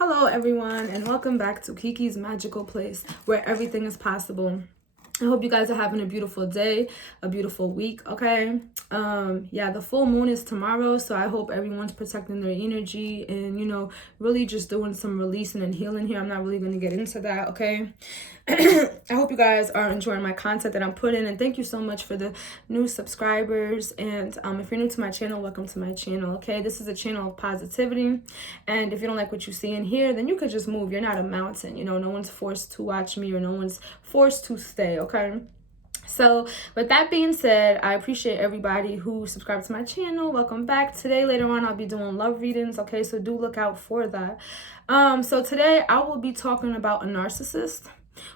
Hello everyone, and welcome back to Kiki's Magical Place, where everything is possible. I hope you guys are having a beautiful day, a beautiful week, okay? Yeah, the full moon is tomorrow, so I hope everyone's protecting their energy and, really just doing some releasing and healing here. I'm not really going to get into that, okay? I hope you guys are enjoying my content that I'm putting, and thank you so much for the new subscribers. And if you're new to my channel, welcome to my channel, okay? This is a channel of positivity, and if you don't like what you see in here, then you could just move. You're not a mountain, no one's forced to watch me or no one's forced to stay, okay? So with that being said, I appreciate everybody who subscribed to my channel. Welcome back. Today, later on, I'll be doing love readings, okay? So do look out for that. So today I will be talking about a narcissist.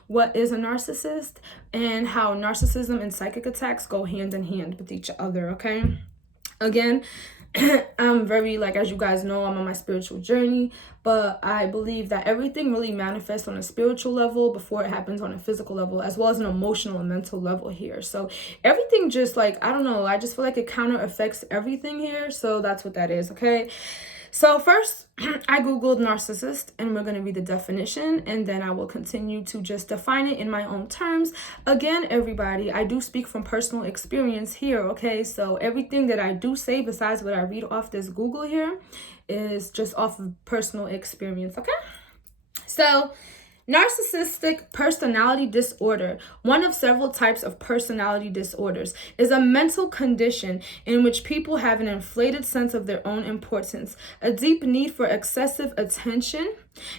What is a narcissist, and how narcissism and psychic attacks go hand in hand with each other, okay? Again, I'm very, as you guys know, I'm on my spiritual journey, but I believe that everything really manifests on a spiritual level before it happens on a physical level, as well as an emotional and mental level here. So everything just I don't know, I just feel like it counter affects everything here. So that's what that is, okay? So first, I Googled narcissist, and we're going to read the definition, and then I will continue to just define it in my own terms. Again, everybody, I do speak from personal experience here, okay? So everything that I do say besides what I read off this Google here is just off of personal experience, okay? So narcissistic personality disorder, one of several types of personality disorders, is a mental condition in which people have an inflated sense of their own importance, a deep need for excessive attention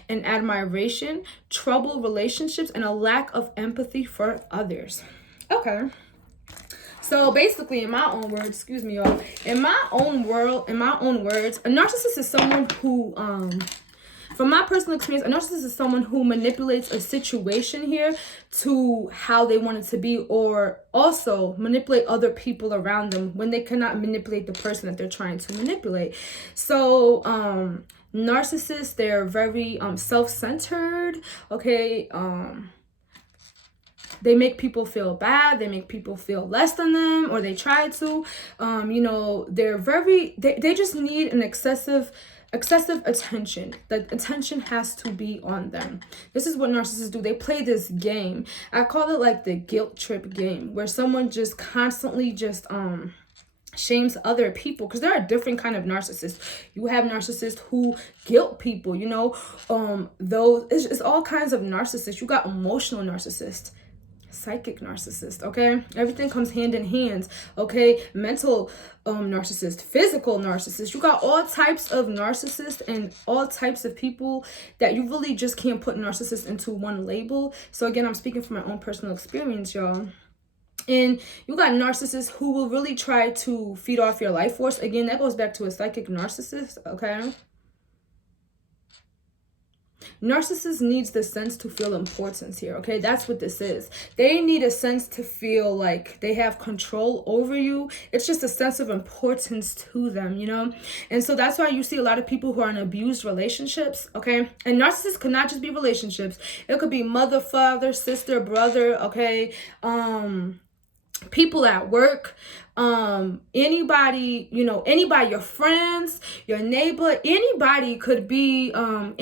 and admiration, troubled relationships, and a lack of empathy for others. Okay. So basically, in my own words, excuse me, y'all, in my own words, a narcissist is someone who, from my personal experience, a narcissist is someone who manipulates a situation here to how they want it to be, or also manipulate other people around them when they cannot manipulate the person that they're trying to manipulate. So, narcissists, they're very self-centered, okay? They make people feel bad. They make people feel less than them, or they try to. They're very, they just need an excessive attention. The attention has to be on them. This is what narcissists do. They play this game. I call it like the guilt trip game, where someone just constantly just shames other people, because there are different kind of narcissists. You have narcissists who guilt people, those it's all kinds of narcissists. You got emotional narcissists, psychic narcissist, okay? Everything comes hand in hand, okay? Mental narcissist, physical narcissist. You got all types of narcissists and all types of people that you really just can't put narcissists into one label. So again, I'm speaking from my own personal experience, y'all. And you got narcissists who will really try to feed off your life force. Again, that goes back to a psychic narcissist, okay? Narcissist needs the sense to feel importance here, okay? That's what this is. They need a sense to feel like they have control over you. It's just a sense of importance to them, And so that's why you see a lot of people who are in abused relationships, okay? And narcissists could not just be relationships. It could be mother, father, sister, brother, okay? People at work, anybody, anybody, your friends, your neighbor, anybody could be a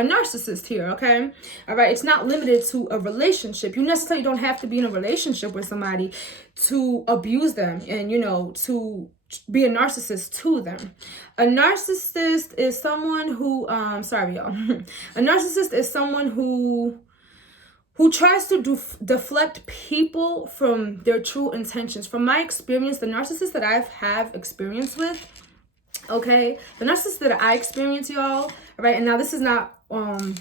narcissist here, okay? All right, it's not limited to a relationship. You necessarily don't have to be in a relationship with somebody to abuse them and, to be a narcissist to them. A narcissist is someone who, sorry, y'all. A narcissist is someone who tries to deflect people from their true intentions. From my experience, the narcissist that I have experience with, okay, the narcissist that I experience, y'all, right, and now this is not,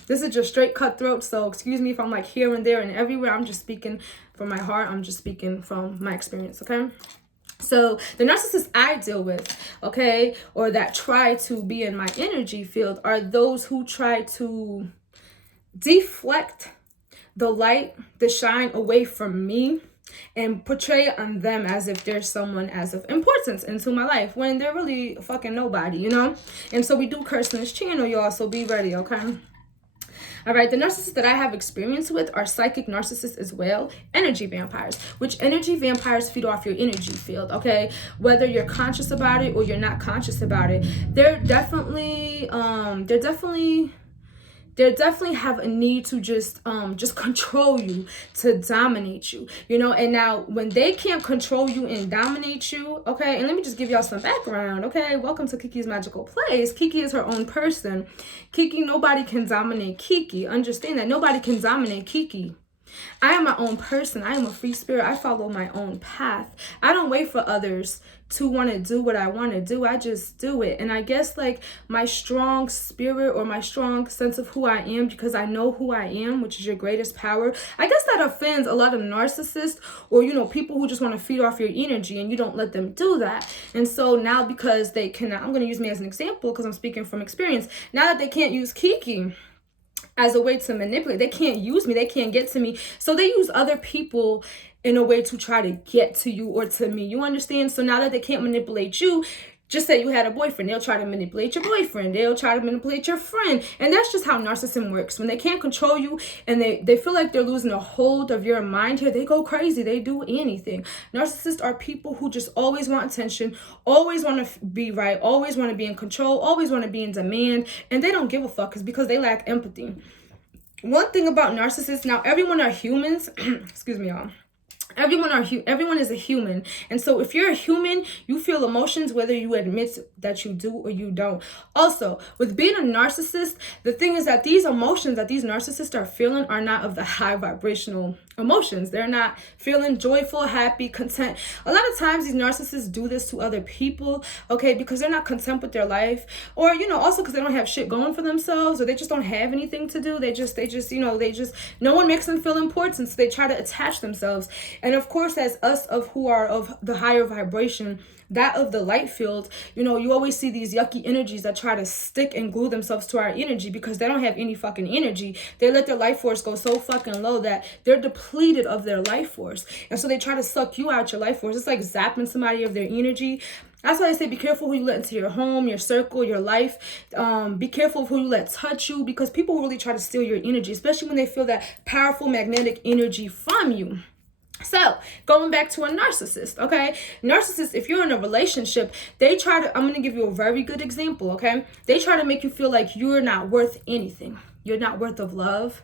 this is just straight cutthroat, so excuse me if I'm here and there and everywhere. I'm just speaking from my heart. I'm just speaking from my experience, okay? So the narcissists I deal with, okay, or that try to be in my energy field, are those who try to deflect the light, the shine away from me, and portray it on them as if there's someone as of importance into my life, when they're really fucking nobody, And so we do curse in this channel, y'all, so be ready, okay? All right, the narcissists that I have experience with are psychic narcissists as well, energy vampires, which energy vampires feed off your energy field, okay? Whether you're conscious about it or you're not conscious about it, they're definitely have a need to just control you, to dominate you, you know. And now when they can't control you and dominate you, okay, and let me just give y'all some background, okay? Welcome to Kiki's Magical Place. Kiki is her own person. Kiki, nobody can dominate Kiki. Understand that nobody can dominate Kiki. I am my own person. I am a free spirit. I follow my own path. I don't wait for others to want to do what I want to do. I just do it. And I guess like my strong spirit or my strong sense of who I am, because I know who I am, which is your greatest power. I guess that offends a lot of narcissists, or, you know, people who just want to feed off your energy and you don't let them do that. And so now, because they cannot, I'm going to use me as an example because I'm speaking from experience. Now that they can't use Kiki as a way to manipulate, they can't use me, they can't get to me, so they use other people in a way to try to get to you or to me. You understand? So now that they can't manipulate you, just say you had a boyfriend, they'll try to manipulate your boyfriend, they'll try to manipulate your friend. And that's just how narcissism works. When they can't control you and they feel like they're losing a hold of your mind here, they go crazy, they do anything. Narcissists are people who just always want attention, always want to be right, always want to be in control, always want to be in demand, and they don't give a fuck because they lack empathy. One thing about narcissists, now everyone are humans, excuse me y'all. Everyone is a human. And so if you're a human, you feel emotions whether you admit that you do or you don't. Also, with being a narcissist, the thing is that these emotions that these narcissists are feeling are not of the high vibrational emotions. They're not feeling joyful, happy, content. A lot of times these narcissists do this to other people, okay, because they're not content with their life, or, you know, also because they don't have shit going for themselves, or they just don't have anything to do. They just no one makes them feel important, so they try to attach themselves. And of course, as us who are of the higher vibration, that of the light field, you know, you always see these yucky energies that try to stick and glue themselves to our energy because they don't have any fucking energy. They let their life force go so fucking low that they're depleted of their life force. And so they try to suck you out your life force. It's like zapping somebody of their energy. That's why I say be careful who you let into your home, your circle, your life. Be careful of who you let touch you, because people really try to steal your energy, especially when they feel that powerful magnetic energy from you. So, going back to a narcissist, okay? Narcissists, if you're in a relationship, I'm going to give you a very good example, okay? They try to make you feel like you're not worth anything. You're not worth of love.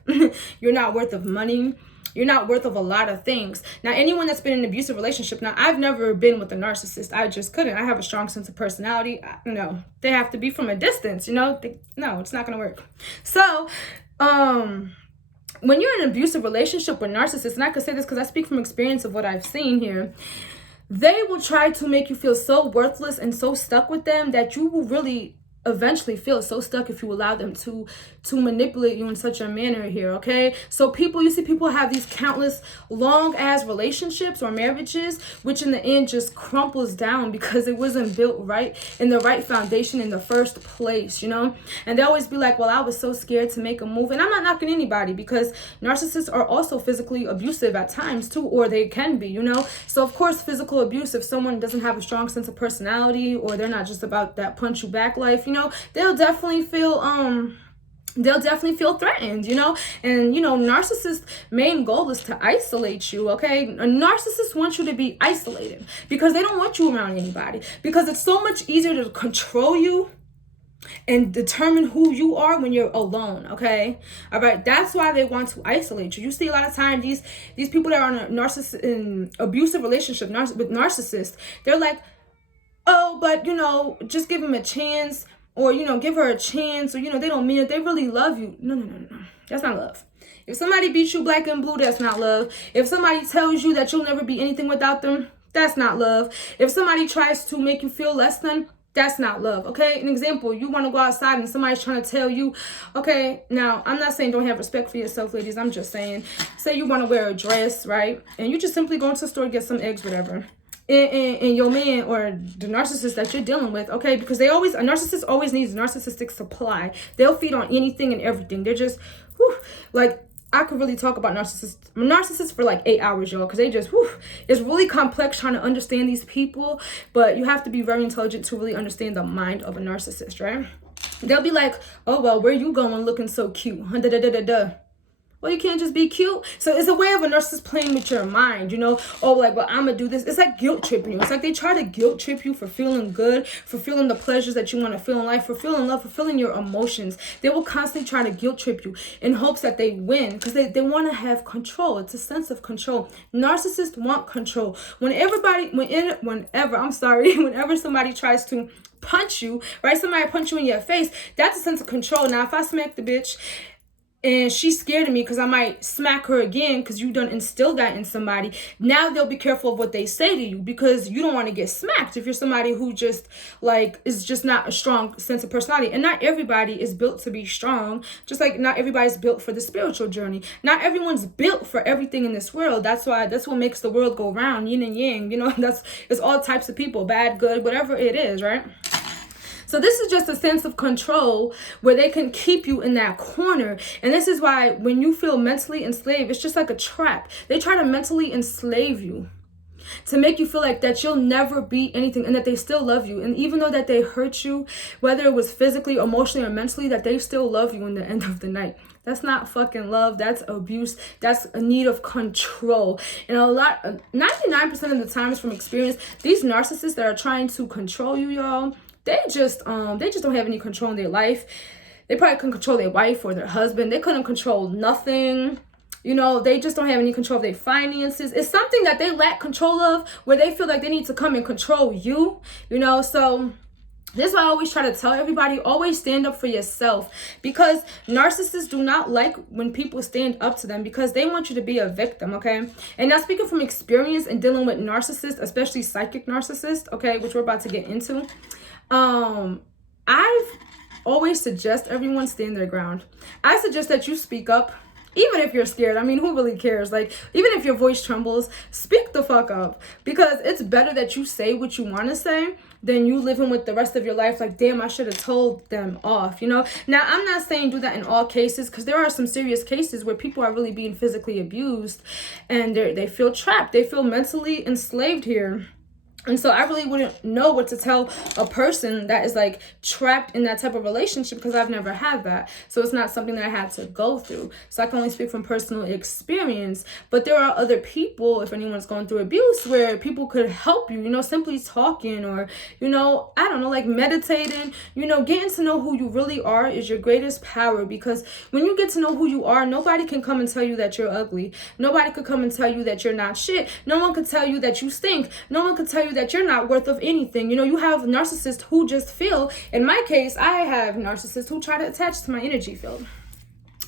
You're not worth of money. You're not worth of a lot of things. Now, anyone that's been in an abusive relationship, now, I've never been with a narcissist. I just couldn't. I have a strong sense of personality. No, they have to be from a distance, you know? No, it's not going to work. So, when you're in an abusive relationship with narcissists, and I can say this because I speak from experience of what I've seen here, they will try to make you feel so worthless and so stuck with them that you will really eventually feel so stuck if you allow them to manipulate you in such a manner here, okay? So you see people have these countless long ass relationships or marriages, which in the end just crumples down because it wasn't built right in the right foundation in the first place, you know? And they always be like, well, I was so scared to make a move. And I'm not knocking anybody, because narcissists are also physically abusive at times too, or they can be, you know? So of course, physical abuse, if someone doesn't have a strong sense of personality, or they're not just about that punch you back life, you know, they'll definitely feel threatened, you know. And, you know, narcissists' main goal is to isolate you, okay? A narcissist wants you to be isolated because they don't want you around anybody, because it's so much easier to control you and determine who you are when you're alone, okay? All right, that's why they want to isolate you. You see a lot of time these people that are in abusive relationship with narcissists, they're like, oh, but, you know, just give him a chance, or, you know, give her a chance, or, you know, they don't mean it, they really love you. No. That's not love. If somebody beats you black and blue, that's not love. If somebody tells you that you'll never be anything without them, that's not love. If somebody tries to make you feel less than, that's not love, okay? An example, you want to go outside and somebody's trying to tell you, okay, now, I'm not saying don't have respect for yourself, ladies. I'm just saying, say you want to wear a dress, right? And you just simply go into the store to get some eggs, whatever. And your man or the narcissist that you're dealing with, okay, because a narcissist always needs narcissistic supply. They'll feed on anything and everything. They're just, like, I could really talk about narcissists for like 8 hours, y'all, because they just, it's really complex trying to understand these people, but you have to be very intelligent to really understand the mind of a narcissist, right? they'll be like, oh, well, where you going looking so cute? Da, da, da, da, da. Well, you can't just be cute. So it's a way of a narcissist playing with your mind, you know? Oh, like, well, I'm going to do this. It's like guilt tripping you. It's like they try to guilt trip you for feeling good, for feeling the pleasures that you want to feel in life, for feeling love, for feeling your emotions. They will constantly try to guilt trip you in hopes that they win because they want to have control. It's a sense of control. Narcissists want control. Whenever somebody tries to punch you, right? Somebody punch you in your face, that's a sense of control. Now, if I smack the bitch and she's scared of me because I might smack her again because you done instilled that in somebody, now they'll be careful of what they say to you because you don't want to get smacked if you're somebody who just like is just not a strong sense of personality. And not everybody is built to be strong, just like not everybody's built for the spiritual journey. Not everyone's built for everything in this world. That's what makes the world go round, yin and yang, you know. It's all types of people, bad, good, whatever it is, right? So this is just a sense of control where they can keep you in that corner. And this is why when you feel mentally enslaved, it's just like a trap. They try to mentally enslave you to make you feel like that you'll never be anything and that they still love you. And even though that they hurt you, whether it was physically, emotionally, or mentally, that they still love you in the end of the night. That's not fucking love. That's abuse. That's a need of control. And 99% of the times from experience, these narcissists that are trying to control you, y'all, they just don't have any control in their life. They probably couldn't control their wife or their husband. They couldn't control nothing. You know, they just don't have any control of their finances. It's something that they lack control of where they feel like they need to come and control you, you know. So this is why I always try to tell everybody, always stand up for yourself, because narcissists do not like when people stand up to them because they want you to be a victim, okay? And now speaking from experience and dealing with narcissists, especially psychic narcissists, okay, which we're about to get into, I've always suggest everyone stand their ground. I suggest that you speak up, even if you're scared. I mean, who really cares? Like, even if your voice trembles, speak the fuck up, because it's better that you say what you want to say than you living with the rest of your life like, damn, I should have told them off, you know? Now, I'm not saying do that in all cases, because there are some serious cases where people are really being physically abused and they feel trapped. They feel mentally enslaved here. And so I really wouldn't know what to tell a person that is like trapped in that type of relationship, because I've never had that. So it's not something that I had to go through. So I can only speak from personal experience. But there are other people, if anyone's going through abuse, where people could help you, you know, simply talking or, you know, I don't know, like meditating, you know, getting to know who you really are is your greatest power. Because when you get to know who you are, nobody can come and tell you that you're ugly. Nobody could come and tell you that you're not shit. No one could tell you that you stink. No one could tell you that you're not worth of anything. You know, you have narcissists who just feel, in my case, I have narcissists who try to attach to my energy field.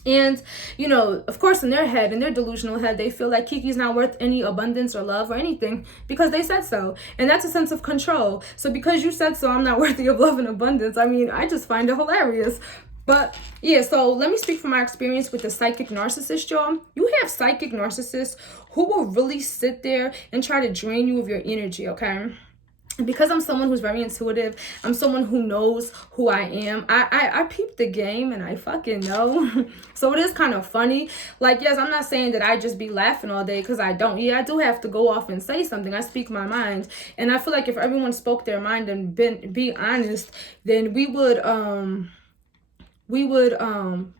And, you know, of course, in their head, in their delusional head, they feel like Kiki's not worth any abundance or love or anything because they said so. And that's a sense of control. So because you said so, I'm not worthy of love and abundance. I mean, I just find it hilarious. But yeah, so let me speak from my experience with the psychic narcissist, y'all. You have psychic narcissists who will really sit there and try to drain you of your energy, okay? Because I'm someone who's very intuitive, I'm someone who knows who I am. I peep the game and I fucking know. So it is kind of funny. Like, yes, I'm not saying that I just be laughing all day, because I don't. Yeah, I do have to go off and say something. I speak my mind. And I feel like if everyone spoke their mind and be honest, then we would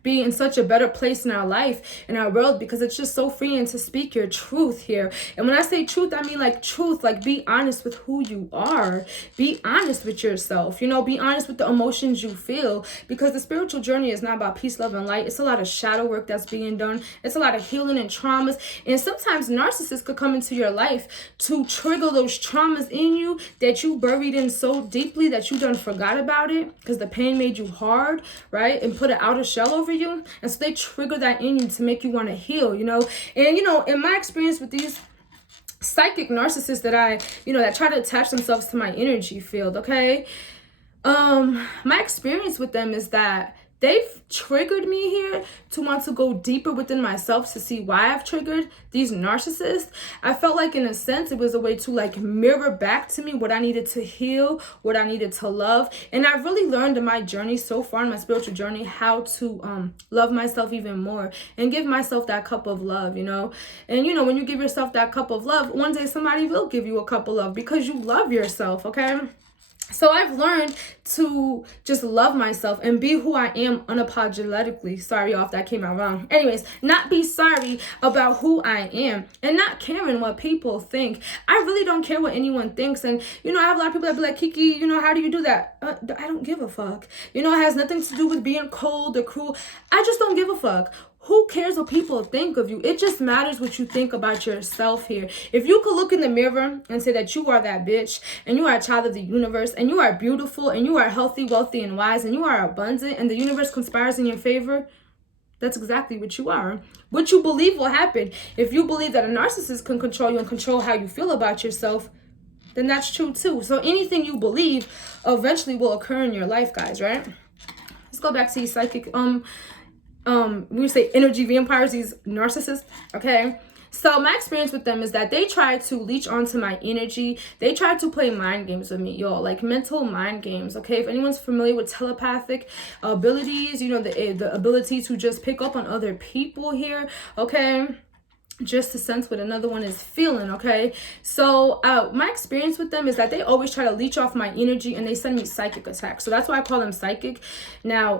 be in such a better place in our life, in our world, because it's just so freeing to speak your truth here. And when I say truth, I mean like truth, like be honest with who you are. Be honest with yourself, you know, be honest with the emotions you feel, because the spiritual journey is not about peace, love, and light. It's a lot of shadow work that's being done. It's a lot of healing and traumas. And sometimes narcissists could come into your life to trigger those traumas in you that you buried in so deeply that you done forgot about it because the pain made you hard, right? And put an outer shell over you. And so they trigger that in you to make you want to heal, you know. And, you know, in my experience with these psychic narcissists that try to attach themselves to my energy field, okay, my experience with them is that they've triggered me here to want to go deeper within myself to see why I've triggered these narcissists. I felt like, in a sense, it was a way to like mirror back to me what I needed to heal, what I needed to love. And I've really learned in my journey so far, in my spiritual journey, how to love myself even more and give myself that cup of love, you know. And, you know, when you give yourself that cup of love, one day somebody will give you a cup of love because you love yourself, okay? So I've learned to just love myself and be who I am unapologetically. Sorry, y'all, if that came out wrong. Anyways, not be sorry about who I am and not caring what people think. I really don't care what anyone thinks. And, you know, I have a lot of people that be like, Kiki, you know, how do you do that? I don't give a fuck. You know, it has nothing to do with being cold or cruel. I just don't give a fuck. Who cares what people think of you? It just matters what you think about yourself here. If you could look in the mirror and say that you are that bitch and you are a child of the universe and you are beautiful and you are healthy, wealthy, and wise and you are abundant and the universe conspires in your favor, that's exactly what you are. What you believe will happen. If you believe that a narcissist can control you and control how you feel about yourself, then that's true too. So anything you believe eventually will occur in your life, guys, right? Let's go back to these psychic, we say energy vampires, these narcissists, okay? So my experience with them is that they try to leech onto my energy. They try to play mind games with me, y'all, like mental mind games, okay? If anyone's familiar with telepathic abilities, you know, the ability to just pick up on other people here, okay? Just to sense what another one is feeling, okay? So my experience with them is that they always try to leech off my energy and they send me psychic attacks. So that's why I call them psychic. Now,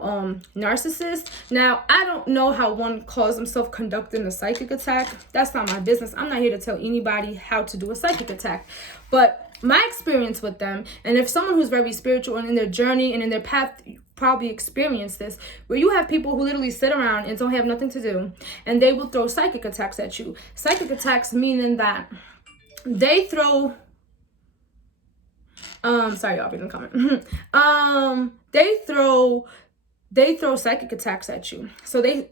narcissist. Now, I don't know how one calls themselves conducting a psychic attack. That's not my business. I'm not here to tell anybody how to do a psychic attack. But my experience with them, and if someone who's very spiritual and in their journey and in their path probably experience this, where you have people who literally sit around and don't have nothing to do and they will throw psychic attacks at you. Psychic attacks meaning that they throw sorry y'all, reading the comment. They throw psychic attacks at you. So let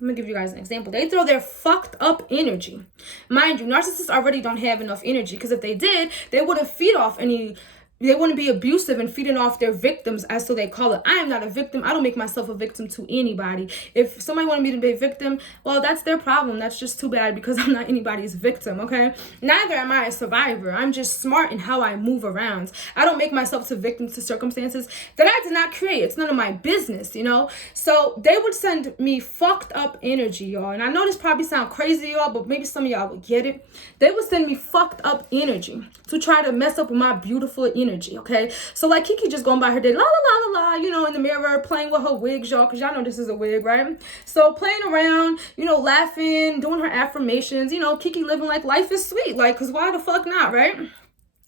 me give you guys an example. They throw their fucked up energy. Mind you, narcissists already don't have enough energy, because if they did, they wouldn't feed off any. They wouldn't be abusive and feeding off their victims, as so they call it. I am not a victim. I don't make myself a victim to anybody. If somebody wanted me to be a victim, well, that's their problem. That's just too bad, because I'm not anybody's victim, okay? Neither am I a survivor. I'm just smart in how I move around. I don't make myself to victims to circumstances that I did not create. It's none of my business, you know? So they would send me fucked up energy, y'all. And I know this probably sounds crazy, y'all, but maybe some of y'all would get it. They would send me fucked up energy to try to mess up with my beautiful energy, okay? So like Kiki just going by her day, la la la la la, you know, in the mirror, playing with her wigs, y'all, because y'all know this is a wig, right? So playing around, you know, laughing, doing her affirmations, you know, Kiki living like life is sweet, like, because why the fuck not, right?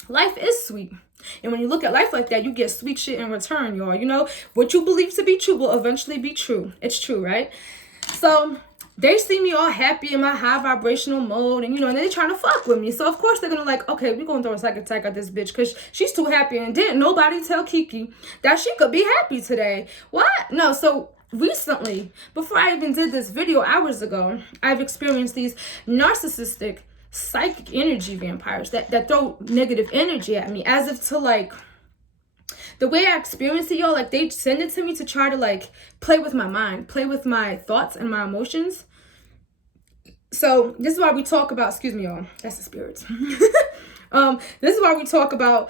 Life is sweet. And when you look at life like that, you get sweet shit in return, y'all. You know, what you believe to be true will eventually be true. It's true, right? So they see me all happy in my high vibrational mode, and you know, and they're trying to fuck with me. So of course they're gonna like, okay, we're gonna throw a psychic attack at this bitch because she's too happy. And didn't nobody tell Kiki that she could be happy today? What? No. So recently, before I even did this video hours ago, I've experienced these narcissistic psychic energy vampires that throw negative energy at me, as if to like, the way I experience it, y'all, like they send it to me to try to like play with my mind, play with my thoughts and my emotions. So this is why we talk about, excuse me, y'all, that's the spirits. This is why we talk about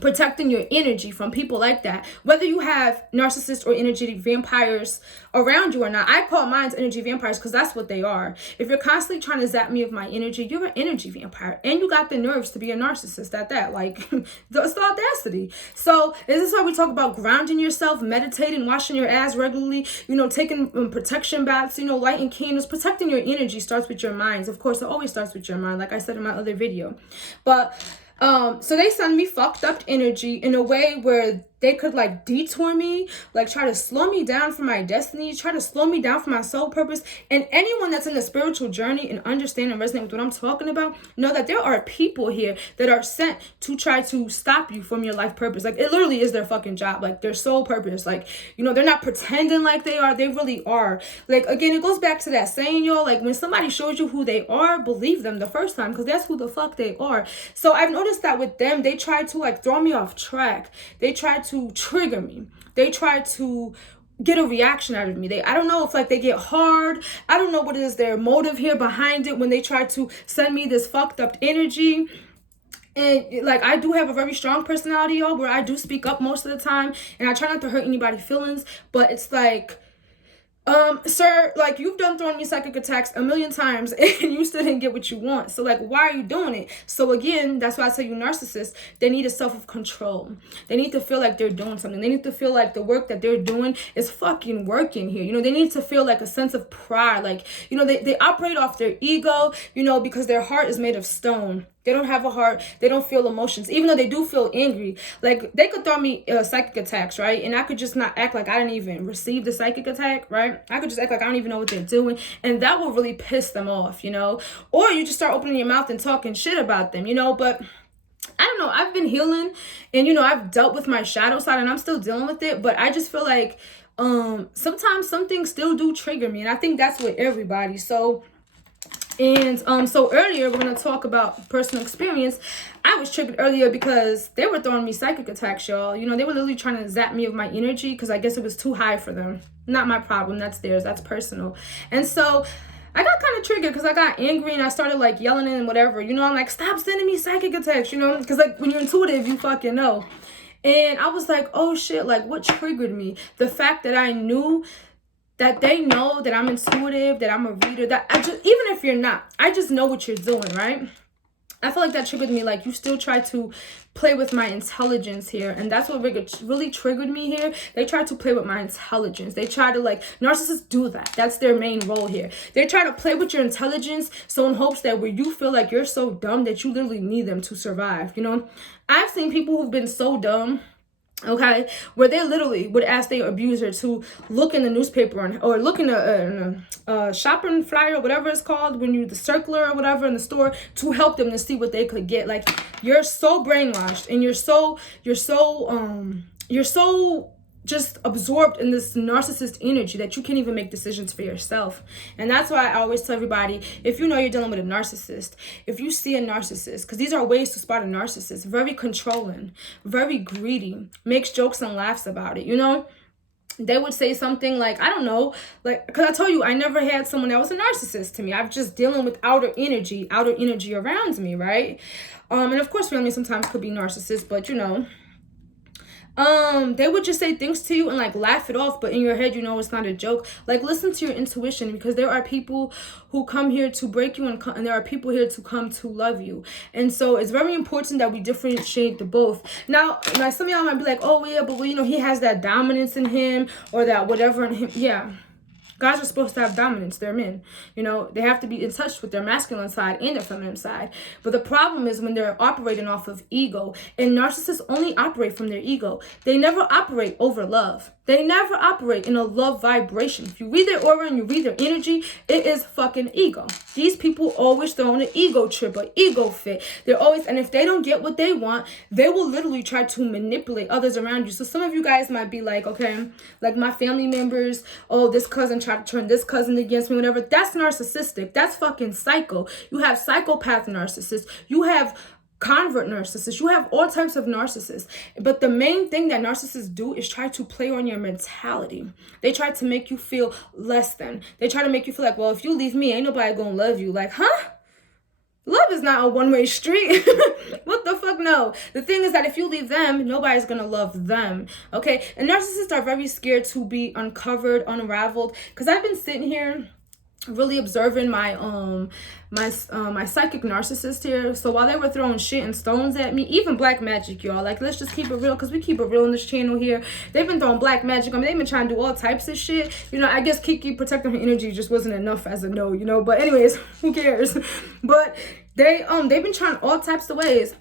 protecting your energy from people like that, whether you have narcissists or energy vampires around you or not. I call mine energy vampires because that's what they are. If you're constantly trying to zap me of my energy, you're an energy vampire, and you got the nerves to be a narcissist at that. Like, it's the audacity. So this is why we talk about grounding yourself, meditating, washing your ass regularly, you know, taking protection baths, you know, lighting candles. Protecting your energy starts with your minds. Of course, it always starts with your mind, like I said in my other video. But so they send me fucked up energy in a way where they could like detour me, like try to slow me down from my destiny, try to slow me down from my soul purpose. And anyone that's in the spiritual journey and understand and resonate with what I'm talking about, know that there are people here that are sent to try to stop you from your life purpose. Like, it literally is their fucking job, like their sole purpose. Like, you know, they're not pretending like they are, they really are. Like, again, it goes back to that saying, y'all, like when somebody shows you who they are, believe them the first time, because that's who the fuck they are. So I've noticed that with them, they try to like throw me off track. They try to trigger me. They try to get a reaction out of me. I don't know if like they get hard. I don't know what is their motive here behind it when they try to send me this fucked up energy. And like, I do have a very strong personality, y'all, where I do speak up most of the time, and I try not to hurt anybody's feelings. But it's like, Sir, like, you've done throwing me psychic attacks a million times and you still didn't get what you want. So, like, why are you doing it? So, again, that's why I tell you narcissists, they need a self of control. They need to feel like they're doing something. They need to feel like the work that they're doing is fucking working here. You know, they need to feel like a sense of pride. Like, you know, they operate off their ego, you know, because their heart is made of stone. They don't have a heart. They don't feel emotions, even though they do feel angry. Like, they could throw me psychic attacks, right? And I could just not act like I didn't even receive the psychic attack, right? I could just act like I don't even know what they're doing. And that will really piss them off, you know? Or you just start opening your mouth and talking shit about them, you know? But I don't know. I've been healing and, you know, I've dealt with my shadow side and I'm still dealing with it. But I just feel like sometimes some things still do trigger me. And I think that's with everybody. So earlier we're going to talk about personal experience. I was triggered earlier because they were throwing me psychic attacks, y'all. You know, they were literally trying to zap me of my energy because I guess it was too high for them. Not my problem. That's theirs. That's personal. And so I got kind of triggered because I got angry and I started like yelling and whatever. You know, I'm like, stop sending me psychic attacks, you know, because like when you're intuitive, you fucking know. And I was like, oh shit, like what triggered me? The fact that I knew that they know that I'm intuitive, that I'm a reader, that I just, even if you're not, I just know what you're doing, right? I feel like that triggered me. Like, you still try to play with my intelligence here. And that's what really triggered me here. They try to play with my intelligence. They try to, like, narcissists do that. That's their main role here. They try to play with your intelligence so in hopes that where you feel like you're so dumb that you literally need them to survive, you know? I've seen people who've been so dumb, okay, where they literally would ask their abuser to look in the newspaper or look in a shopping flyer or whatever it's called, when you're the circular or whatever in the store, to help them to see what they could get. Like, you're so brainwashed and you're so just absorbed in this narcissist energy that you can't even make decisions for yourself. And that's why I always tell everybody, if you know you're dealing with a narcissist, if you see a narcissist, because these are ways to spot a narcissist: very controlling, very greedy, makes jokes and laughs about it, you know? They would say something like, I don't know, like, because I told you, I never had someone that was a narcissist to me. I'm just dealing with outer energy around me, right? And of course, family sometimes could be narcissists, but you know, they would just say things to you and like laugh it off, but in your head you know it's not a joke. Like, listen to your intuition, because there are people who come here to break you and there are people here to come to love you. And so it's very important that we differentiate the both. Now some of y'all might be like, oh yeah, but well, you know, he has that dominance in him or that whatever in him. Yeah, guys are supposed to have dominance. They're men. You know, they have to be in touch with their masculine side and their feminine side. But the problem is when they're operating off of ego. And narcissists only operate from their ego. They never operate over love. They never operate in a love vibration. If you read their aura and you read their energy, it is fucking ego. These people always throw on an ego trip, an ego fit. They're always, and if they don't get what they want, they will literally try to manipulate others around you. So some of you guys might be like, okay, like my family members, oh, this cousin tried to turn this cousin against me, whatever. That's narcissistic. That's fucking psycho. You have psychopath narcissists. You have convert narcissists. You have all types of narcissists. But the main thing that narcissists do is try to play on your mentality. They try to make you feel less than. They try to make you feel like, well, if you leave me, ain't nobody gonna love you. Like, huh? Love is not a one-way street. What the fuck? No. The thing is that if you leave them, nobody's gonna love them. Okay? And narcissists are very scared to be uncovered, unraveled. Because I've been sitting here really observing my my psychic narcissist here. So while they were throwing shit and stones at me, even black magic, y'all, like, let's just keep it real, because we keep it real on this channel here. They've been throwing black magic. I mean, they've been trying to do all types of shit. You know, I guess Kiki protecting her energy just wasn't enough as a no, you know. But anyways, who cares? But they've been trying all types of ways,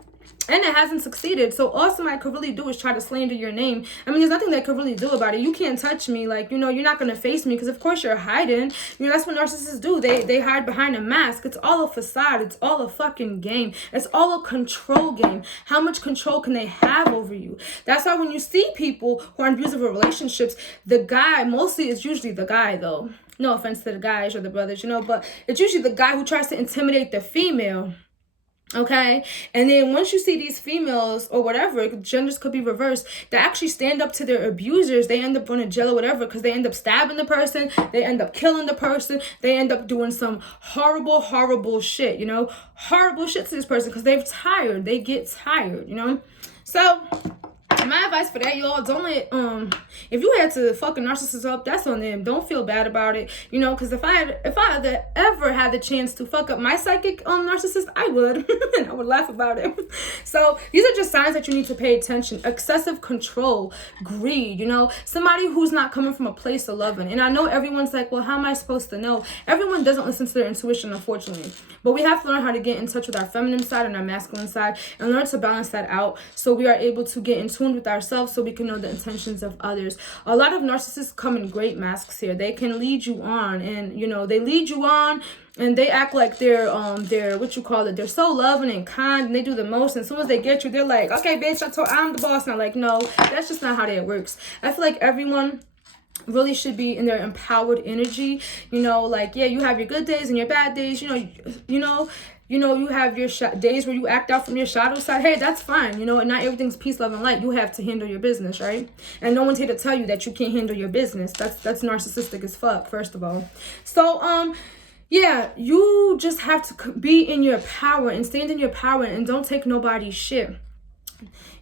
and it hasn't succeeded. So all somebody could really do is try to slander your name. I mean, there's nothing they could really do about it. You can't touch me. Like, you know, you're not going to face me because, of course, you're hiding. You know, that's what narcissists do. They hide behind a mask. It's all a facade. It's all a fucking game. It's all a control game. How much control can they have over you? That's why when you see people who are in abusive relationships, the guy, mostly it's usually the guy, though. No offense to the guys or the brothers, you know, but it's usually the guy who tries to intimidate the female. Okay, and then once you see these females or whatever, genders could be reversed, they actually stand up to their abusers. They end up going to jail or whatever because they end up stabbing the person, they end up killing the person, they end up doing some horrible shit, you know, horrible shit to this person because they're tired. They get tired, you know. So my advice for that, y'all, don't let, if you had to fuck a narcissist up, that's on them. Don't feel bad about it, you know, because if I ever had the chance to fuck up my psychic narcissist, I would, and I would laugh about it. So these are just signs that you need to pay attention. Excessive control, greed, you know, somebody who's not coming from a place of loving. And I know everyone's like, well, how am I supposed to know? Everyone doesn't listen to their intuition, unfortunately, but we have to learn how to get in touch with our feminine side and our masculine side and learn to balance that out so we are able to get in tune with ourselves so we can know the intentions of others. A lot of narcissists come in great masks here. They can lead you on, and you know, they lead you on and they act like they're what you call it, they're so loving and kind, and they do the most, and as soon as they get you, they're like, okay bitch, I'm the boss now. Like, no, that's just not how that works. I feel like everyone really should be in their empowered energy, you know, like, yeah, you have your good days and your bad days, you know, you have your days where you act out from your shadow side. Hey, that's fine, you know, and not everything's peace, love, and light. You have to handle your business, right? And no one's here to tell you that you can't handle your business. That's narcissistic as fuck, first of all. So, yeah, you just have to be in your power and stand in your power and don't take nobody's shit.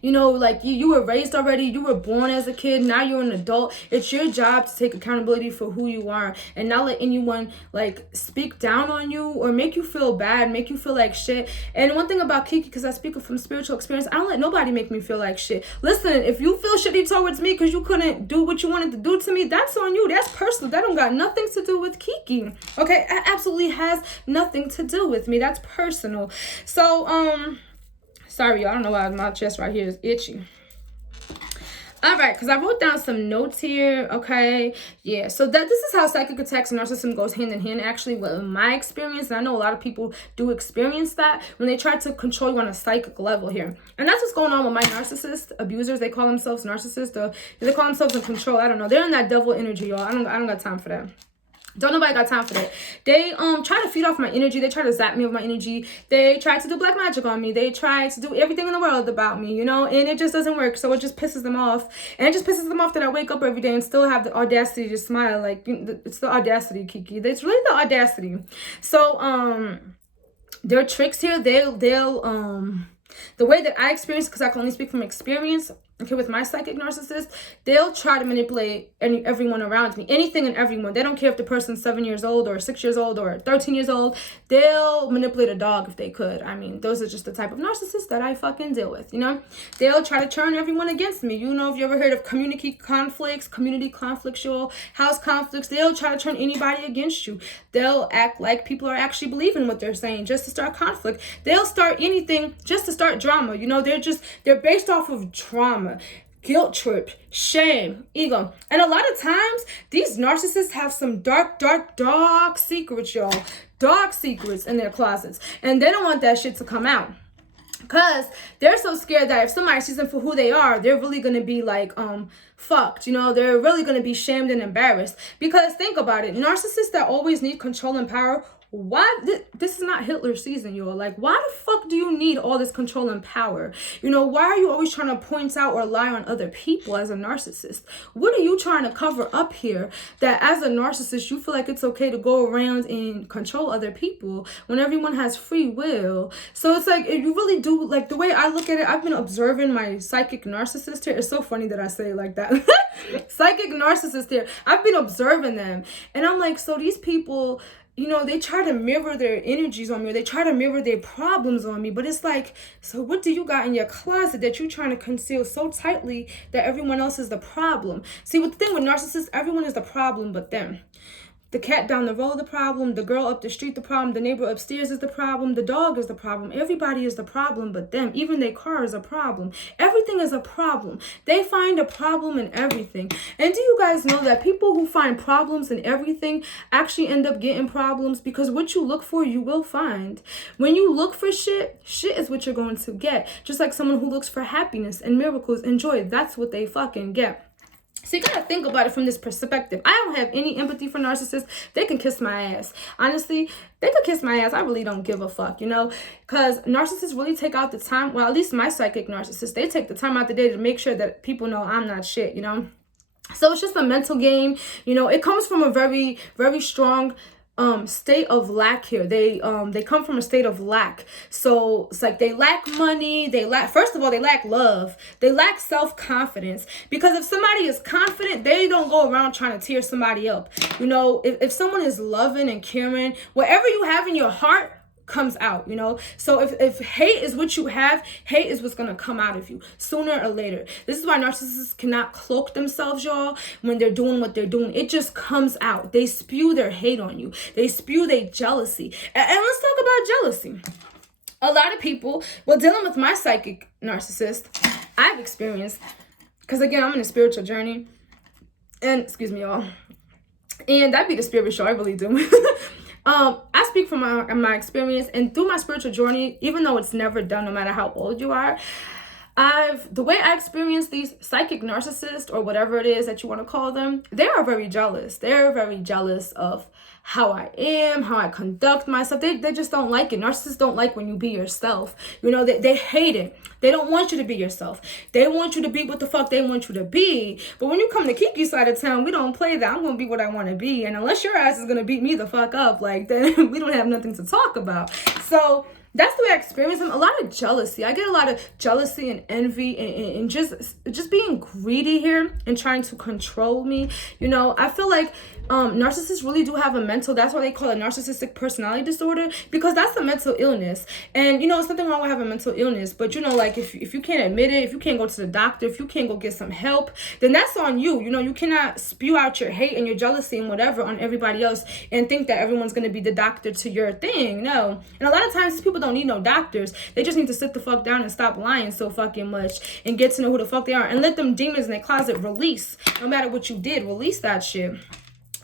You know, like you were raised already, you were born as a kid, now you're an adult. It's your job to take accountability for who you are and not let anyone like speak down on you or make you feel bad, make you feel like shit. And one thing about Kiki, because I speak from spiritual experience, I don't let nobody make me feel like shit. Listen, if you feel shitty towards me because you couldn't do what you wanted to do to me, that's on you. That's personal. That don't got nothing to do with Kiki. Okay, it absolutely has nothing to do with me. That's personal. So, sorry, y'all, I don't know why my chest right here is itchy. All right, because I wrote down some notes here, okay? Yeah, so this is how psychic attacks and narcissism goes hand in hand, actually, with my experience. And I know a lot of people do experience that when they try to control you on a psychic level here. And that's what's going on with my narcissist abusers. They call themselves narcissists, or they call themselves in control. I don't know. They're in that devil energy, y'all. I don't got time for that. Don't nobody got time for that. They try to feed off my energy. They try to zap me with my energy. They try to do black magic on me. They try to do everything in the world about me, you know, and it just doesn't work. So it just pisses them off. And it just pisses them off that I wake up every day and still have the audacity to smile. Like, it's the audacity, Kiki. It's really the audacity. So their tricks here, they'll the way that I experience, because I can only speak from experience, okay, with my psychic narcissist, they'll try to manipulate everyone around me, anything and everyone. They don't care if the person's 7 years old or 6 years old or 13 years old. They'll manipulate a dog if they could. I mean, those are just the type of narcissists that I fucking deal with, you know? They'll try to turn everyone against me. You know, if you ever heard of community conflicts, y'all, house conflicts, they'll try to turn anybody against you. They'll act like people are actually believing what they're saying just to start conflict. They'll start anything just to start drama. You know, they're based off of trauma, guilt trip, shame, ego. And a lot of times these narcissists have some dark secrets, y'all. Dark secrets in their closets. And they don't want that shit to come out. Because they're so scared that if somebody sees them for who they are, they're really going to be like, fucked. You know, they're really going to be shamed and embarrassed. Because think about it. Narcissists that always need control and power, why this is not Hitler season, y'all. Like, why the fuck do you need all this control and power? You know, why are you always trying to point out or lie on other people as a narcissist? What are you trying to cover up here that as a narcissist you feel like it's okay to go around and control other people when everyone has free will? So it's like, if you really do, like, the way I look at it, I've been observing my psychic narcissist here. It's so funny that I say it like that. Psychic narcissist here. I've been observing them, and I'm like, so these people, you know, they try to mirror their energies on me, or they try to mirror their problems on me. But it's like, so what do you got in your closet that you're trying to conceal so tightly that everyone else is the problem? See, with the thing with narcissists, everyone is the problem but them. The cat down the road, the problem. The girl up the street, the problem. The neighbor upstairs is the problem. The dog is the problem. Everybody is the problem but them. Even their car is a problem. Everything is a problem. They find a problem in everything. And do you guys know that people who find problems in everything actually end up getting problems? Because what you look for, you will find. When you look for shit is what you're going to get. Just like someone who looks for happiness and miracles and joy, that's what they fucking get. So you gotta think about it from this perspective. I don't have any empathy for narcissists. They can kiss my ass. Honestly, they could kiss my ass. I really don't give a fuck, you know? Because narcissists really take out the time, well, at least my psychic narcissists, they take the time out the day to make sure that people know I'm not shit, you know? So it's just a mental game. You know, it comes from a very, very strong state of lack here. They come from a state of lack. So it's like they lack money, first of all, they lack love, they lack self-confidence, because if somebody is confident, they don't go around trying to tear somebody up. You know, if someone is loving and caring, whatever you have in your heart comes out, you know. So if hate is what you have, hate is what's gonna come out of you sooner or later. This is why narcissists cannot cloak themselves, y'all, when they're doing what they're doing. It just comes out. They spew their hate on you. They spew their jealousy. And let's talk about jealousy. A lot of people, well, dealing with my psychic narcissist, I've experienced, because again, I'm in a spiritual journey, and excuse me, y'all, and that be the spirit show, I really do. I speak from my experience, and through my spiritual journey, even though it's never done, no matter how old you are, the way I experience these psychic narcissists, or whatever it is that you want to call them, they are very jealous. They're very jealous of how I am, how I conduct myself. They just don't like it. Narcissists don't like when you be yourself. You know, they hate it. They don't want you to be yourself. They want you to be what the fuck they want you to be. But when you come to Kiki's side of town, we don't play that. I'm going to be what I want to be. And unless your ass is going to beat me the fuck up, like, then we don't have nothing to talk about. So that's the way I experience them. A lot of jealousy. I get a lot of jealousy and envy and just being greedy here and trying to control me. You know, I feel like narcissists really do have a mental, that's why they call it narcissistic personality disorder, because that's a mental illness. And, you know, it's nothing wrong with having a mental illness, but, you know, like, if you can't admit it, if you can't go to the doctor, if you can't go get some help, then that's on you. You know, you cannot spew out your hate and your jealousy and whatever on everybody else and think that everyone's going to be the doctor to your thing. No. And a lot of times people don't need no doctors. They just need to sit the fuck down and stop lying so fucking much and get to know who the fuck they are and let them demons in their closet release. No matter what you did, release that shit.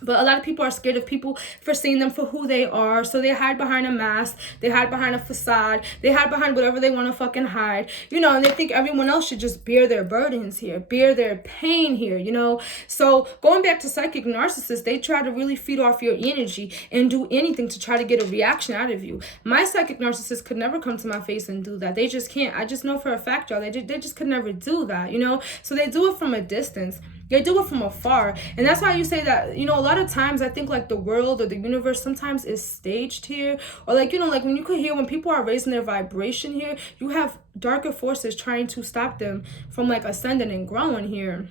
But a lot of people are scared of people for seeing them for who they are. So they hide behind a mask. They hide behind a facade. They hide behind whatever they want to fucking hide. You know, and they think everyone else should just bear their burdens here, bear their pain here, you know. So going back to psychic narcissists, they try to really feed off your energy and do anything to try to get a reaction out of you. My psychic narcissist could never come to my face and do that. They just can't. I just know for a fact, y'all, they just could never do that, you know. So they do it from a distance. They do it from afar. And that's why you say that, you know, a lot of times I think like the world or the universe sometimes is staged here. Or like, you know, like when you could hear when people are raising their vibration here, you have darker forces trying to stop them from like ascending and growing here.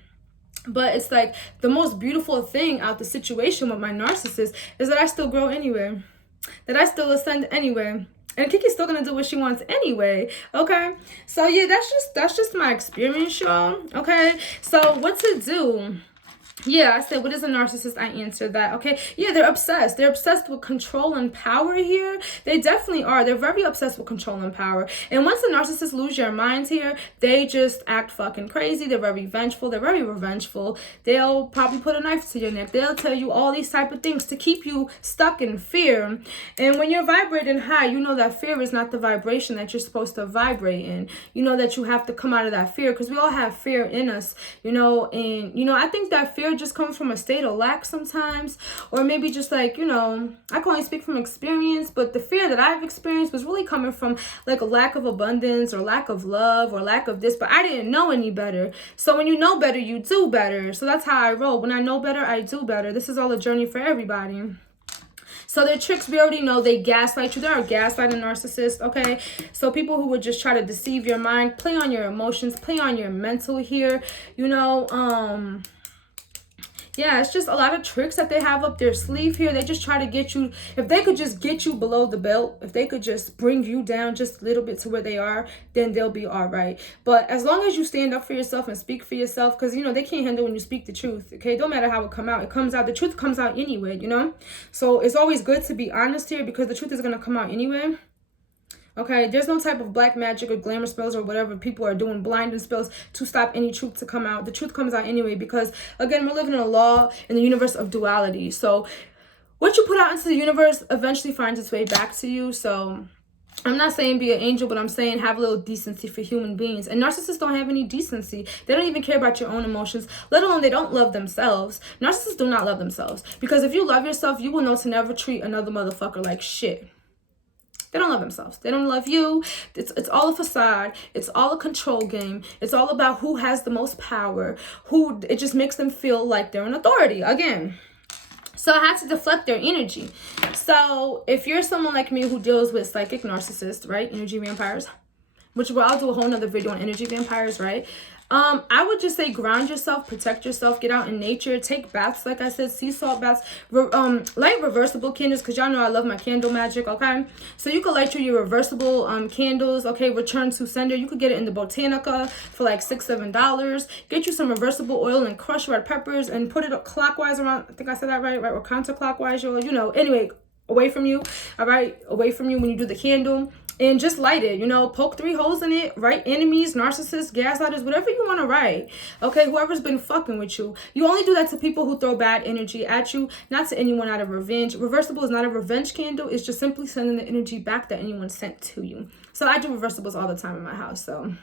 But it's like the most beautiful thing out the situation with my narcissist is that I still grow anyway. That I still ascend anyway. And Kiki's still gonna do what she wants anyway, okay? So yeah, that's just my experience, y'all, okay? So what to do? Yeah, I said, what is a narcissist? I answered that, okay? Yeah, they're obsessed. They're obsessed with control and power here. They definitely are. They're very obsessed with control and power. And once a narcissist lose your minds here, they just act fucking crazy. They're very vengeful. They're very revengeful. They'll probably put a knife to your neck. They'll tell you all these type of things to keep you stuck in fear. And when you're vibrating high, you know that fear is not the vibration that you're supposed to vibrate in. You know that you have to come out of that fear, because we all have fear in us, you know. And, you know, I think that fear just comes from a state of lack sometimes, or maybe just like, you know, I can only speak from experience, but the fear that I've experienced was really coming from like a lack of abundance or lack of love or lack of this, but I didn't know any better. So when you know better, you do better. So that's how I roll. When I know better, I do better. This is all a journey for everybody. So their tricks, we already know, they gaslight you. They're a gaslighting narcissist, okay? So people who would just try to deceive your mind, play on your emotions, play on your mental here, you know, yeah, it's just a lot of tricks that they have up their sleeve here. They just try to get you, if they could just get you below the belt, if they could just bring you down just a little bit to where they are, then they'll be all right. But as long as you stand up for yourself and speak for yourself, because, you know, they can't handle when you speak the truth, okay? Don't matter how it comes out. The truth comes out anyway, you know? So it's always good to be honest here, because the truth is going to come out anyway. Okay, there's no type of black magic or glamour spells or whatever people are doing, blinding spells to stop any truth to come out. The truth comes out anyway, because, again, we're living in a law in the universe of duality. So what you put out into the universe eventually finds its way back to you. So I'm not saying be an angel, but I'm saying have a little decency for human beings. And narcissists don't have any decency. They don't even care about your own emotions, let alone they don't love themselves. Narcissists do not love themselves, because if you love yourself, you will know to never treat another motherfucker like shit. They don't love themselves. They don't love you. It's all a facade. It's all a control game. It's all about who has the most power. It just makes them feel like they're an authority again. So I had to deflect their energy. So if you're someone like me who deals with psychic narcissists, right? Energy vampires, which I'll do a whole nother video on energy vampires, right? I would just say ground yourself, protect yourself, get out in nature, take baths, like I said, sea salt baths, light reversible candles, because y'all know I love my candle magic, okay? So you could light your reversible candles, okay? Return to sender. You could get it in the Botanica for like $6-7. Get you some reversible oil and crush red peppers and put it clockwise around, I think I said that right, or counterclockwise, you know, anyway, away from you, all right? Away from you when you do the candle. And just light it, you know, poke 3 holes in it, write enemies, narcissists, gaslighters, whatever you want to write, okay? Whoever's been fucking with you. You only do that to people who throw bad energy at you, not to anyone out of revenge. Reversible is not a revenge candle. It's just simply sending the energy back that anyone sent to you. So I do reversibles all the time in my house, so...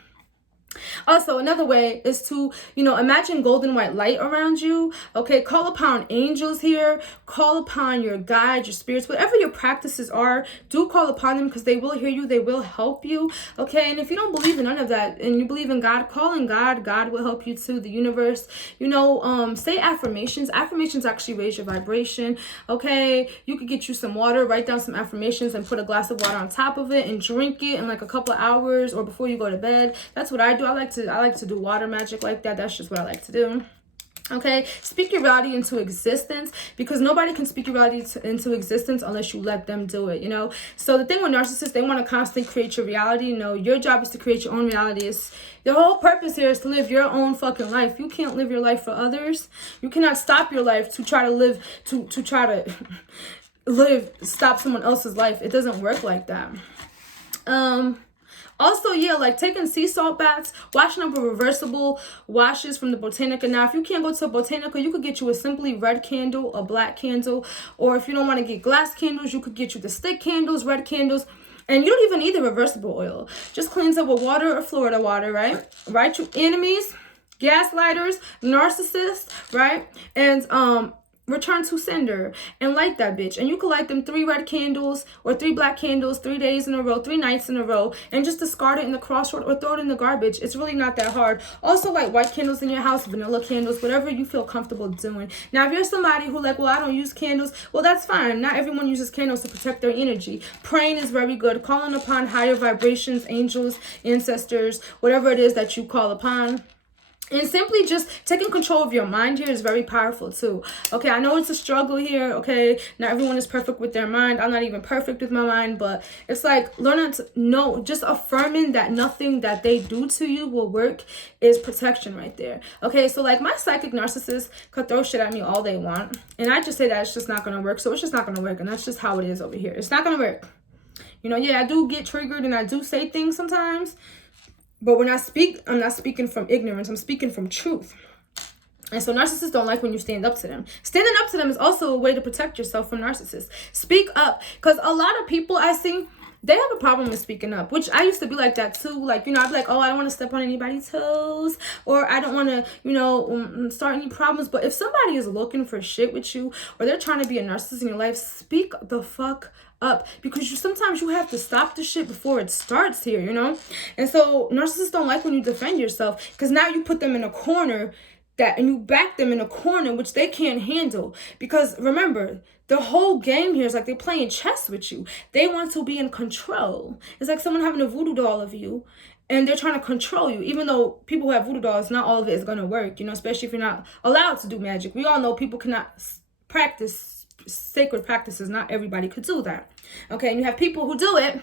Also, another way is to, you know, imagine golden white light around you. Okay, call upon angels here. Call upon your guides, your spirits, whatever your practices are. Do call upon them because they will hear you. They will help you. Okay, and if you don't believe in none of that and you believe in God, call in God. God will help you too. The universe. You know, say affirmations. Affirmations actually raise your vibration. Okay, you could get you some water. Write down some affirmations and put a glass of water on top of it and drink it in like a couple of hours or before you go to bed. That's what I do. I like to do water magic like that. That's just what I like to do. Okay, speak your reality into existence, because nobody can speak your reality into existence unless you let them do it, you know. So the thing with narcissists, they want to constantly create your reality. You know, your job is to create your own reality. The whole purpose here is to live your own fucking life. You can't live your life for others. You cannot stop your life to try to live, to try to stop someone else's life. It doesn't work like that. Also, yeah, like taking sea salt baths, washing up with reversible washes from the Botanica. Now, if you can't go to a Botanica, you could get you a simply red candle, a black candle, or if you don't want to get glass candles, you could get you the stick candles, red candles, and you don't even need the reversible oil. Just cleans up with water or Florida water, right? Right? Your enemies, gaslighters, narcissists, right? And return to sender and light that bitch. And you can light them 3 red candles or 3 black candles 3 days in a row, 3 nights in a row, and just discard it in the crossroad or throw it in the garbage. It's really not that hard. Also, light white candles in your house, vanilla candles, whatever you feel comfortable doing. Now, if you're somebody who like, well, I don't use candles, well, that's fine. Not everyone uses candles to protect their energy. Praying is very good. Calling upon higher vibrations, angels, ancestors, whatever it is that you call upon. And simply just taking control of your mind here is very powerful too. Okay, I know it's a struggle here, okay? Not everyone is perfect with their mind. I'm not even perfect with my mind, but it's like learning to know, just affirming that nothing that they do to you will work is protection right there. Okay, so like my psychic narcissist could throw shit at me all they want, and I just say that it's just not going to work. So it's just not going to work, and that's just how it is over here. It's not going to work. You know, yeah, I do get triggered and I do say things sometimes. But when I speak, I'm not speaking from ignorance. I'm speaking from truth. And so narcissists don't like when you stand up to them. Standing up to them is also a way to protect yourself from narcissists. Speak up. Because a lot of people I see, they have a problem with speaking up, which I used to be like that too. Like, you know, I'd be like, oh, I don't want to step on anybody's toes, or I don't want to, you know, start any problems. But if somebody is looking for shit with you, or they're trying to be a narcissist in your life, speak the fuck up, because sometimes you have to stop the shit before it starts here, you know. And so narcissists don't like when you defend yourself, because now you put them in a corner and you back them in a corner which they can't handle. Because remember, the whole game here is like they're playing chess with you. They want to be in control. It's like someone having a voodoo doll of you and they're trying to control you. Even though people who have voodoo dolls, not all of it is going to work, you know, especially if you're not allowed to do magic. We all know people cannot practice sacred practices. Not everybody could do that. Okay, and you have people who do it,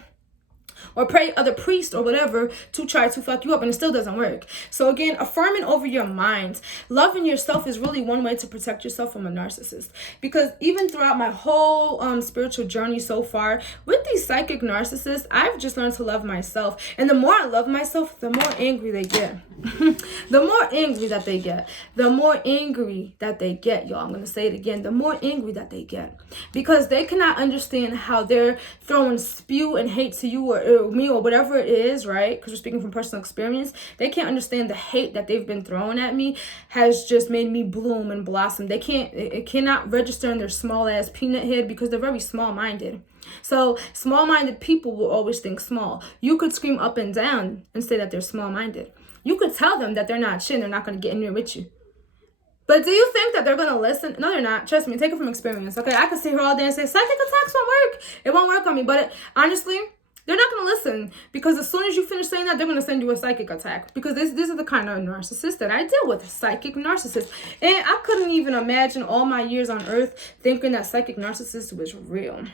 or pray other priests or whatever to try to fuck you up, and it still doesn't work. So again, affirming over your mind, loving yourself is really one way to protect yourself from a narcissist. Because even throughout my whole spiritual journey so far with these psychic narcissists, I've just learned to love myself. And the more I love myself, the more angry they get. The more angry that they get. The more angry that they get, y'all. I'm going to say it again. The more angry that they get. Because they cannot understand how they're throwing spew and hate to you or me or whatever it is, right? Because we're speaking from personal experience. They can't understand the hate that they've been throwing at me has just made me bloom and blossom. It cannot register in their small ass peanut head because they're very small-minded. So small-minded people will always think small. You could scream up and down and say that they're small-minded. You could tell them that they're not shit and they're not going to get in there with you. But do you think that they're going to listen? No, they're not. Trust me. Take it from experience. Okay. I could sit here all day and say psychic attacks won't work. It won't work on me. But honestly, they're not going to listen, because as soon as you finish saying that, they're going to send you a psychic attack, because these are the kind of narcissists that I deal with, psychic narcissists. And I couldn't even imagine all my years on earth thinking that psychic narcissists was real.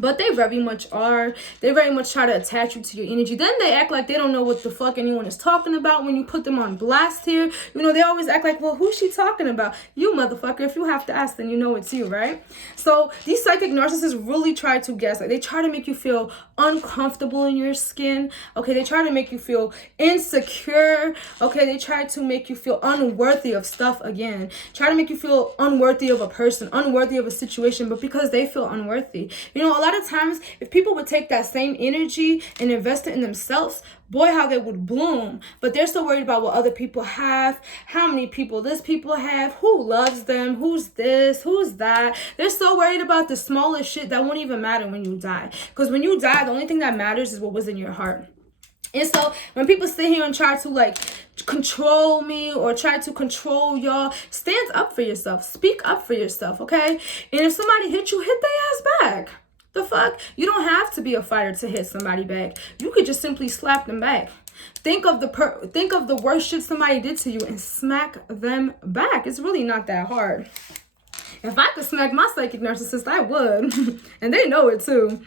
But they very much are. They very much try to attach you to your energy. Then they act like they don't know what the fuck anyone is talking about when you put them on blast here. You know, they always act like, well, who's she talking about? You, motherfucker. If you have to ask, then you know it's you, right? So these psychic narcissists really try to guess. Like, they try to make you feel uncomfortable in your skin. Okay, they try to make you feel insecure. Okay, they try to make you feel unworthy of stuff again. Try to make you feel unworthy of a person, unworthy of a situation, but because they feel unworthy. You know, a lot of times, if people would take that same energy and invest it in themselves, boy, how they would bloom. But they're so worried about what other people have, how many people this people have, who loves them, who's this, who's that. They're so worried about the smallest shit that won't even matter when you die. Because when you die, the only thing that matters is what was in your heart. And so when people sit here and try to like control me or try to control y'all, stand up for yourself. Speak up for yourself, okay? And if somebody hit you, hit their ass back. The fuck? You don't have to be a fighter to hit somebody back. You could just simply slap them back. Think of the worst shit somebody did to you and smack them back. It's really not that hard. If I could smack my psychic narcissist, I would. And they know it too.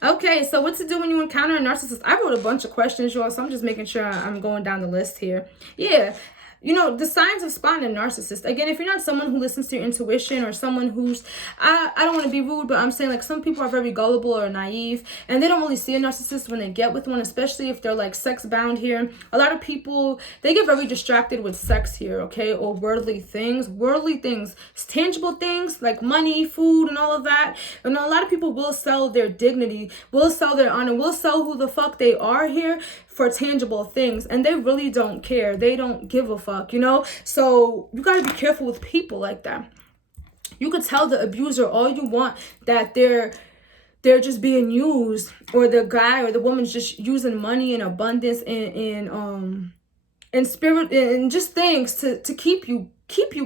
Okay, so what to do when you encounter a narcissist? I wrote a bunch of questions, y'all, so I'm just making sure I'm going down the list here. Yeah. You know, the signs of spotting a narcissist. Again, if you're not someone who listens to your intuition or someone who's, I don't want to be rude, but I'm saying like some people are very gullible or naive and they don't really see a narcissist when they get with one, especially if they're like sex bound here. A lot of people, they get very distracted with sex here, okay? Or worldly things, tangible things like money, food, and all of that. And a lot of people will sell their dignity, will sell their honor, will sell who the fuck they are here for tangible things, and they really don't care. They don't give a fuck, you know? So you got to be careful with people like that. You could tell the abuser all you want that they're just being used, or the guy or the woman's just using money in abundance and spirit and just things to keep you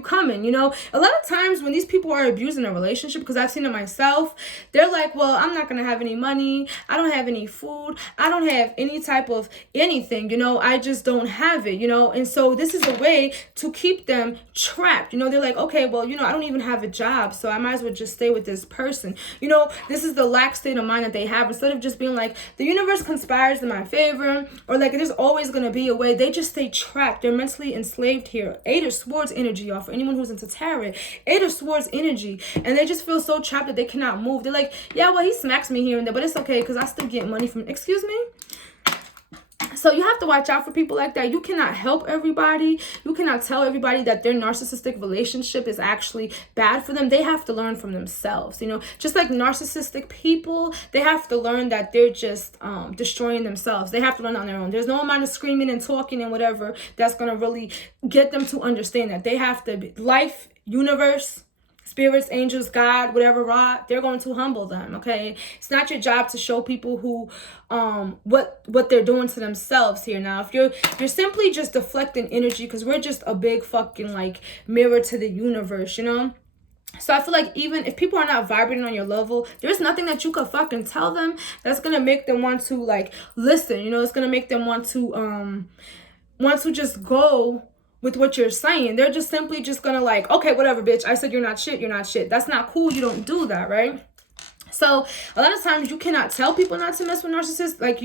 coming, you know? A lot of times when these people are abusing a relationship, because I've seen it myself, they're like, well, I'm not going to have any money. I don't have any food. I don't have any type of anything, you know? I just don't have it, you know? And so this is a way to keep them trapped. You know, they're like, okay, well, you know, I don't even have a job, so I might as well just stay with this person. You know, this is the lax state of mind that they have. Instead of just being like, the universe conspires in my favor, or like, there's always going to be a way, they just stay trapped. They're mentally enslaved here. Eight of Swords energy, y'all, for anyone who's into tarot. Eight of Swords energy, and they just feel so trapped that they cannot move. They're like, yeah, well, he smacks me here and there, but it's okay because I still get money from, excuse me? So you have to watch out for people like that. You cannot help everybody. You cannot tell everybody that their narcissistic relationship is actually bad for them. They have to learn from themselves, you know? Just like narcissistic people, they have to learn that they're just destroying themselves. They have to learn on their own. There's no amount of screaming and talking and whatever that's going to really get them to understand that. They have to be, life, universe, spirits, angels, God, whatever, Ra, they're going to humble them, okay? It's not your job to show people who what they're doing to themselves here. Now, if you're simply just deflecting energy, because we're just a big fucking like mirror to the universe, you know? So I feel like even if people are not vibrating on your level, there's nothing that you could fucking tell them that's gonna make them want to like listen, you know? It's gonna make them want to just go with what you're saying. They're just simply just gonna like, okay, whatever, bitch, I said you're not shit, you're not shit. That's not cool. You don't do that, right? So a lot of times you cannot tell people not to mess with narcissists. Like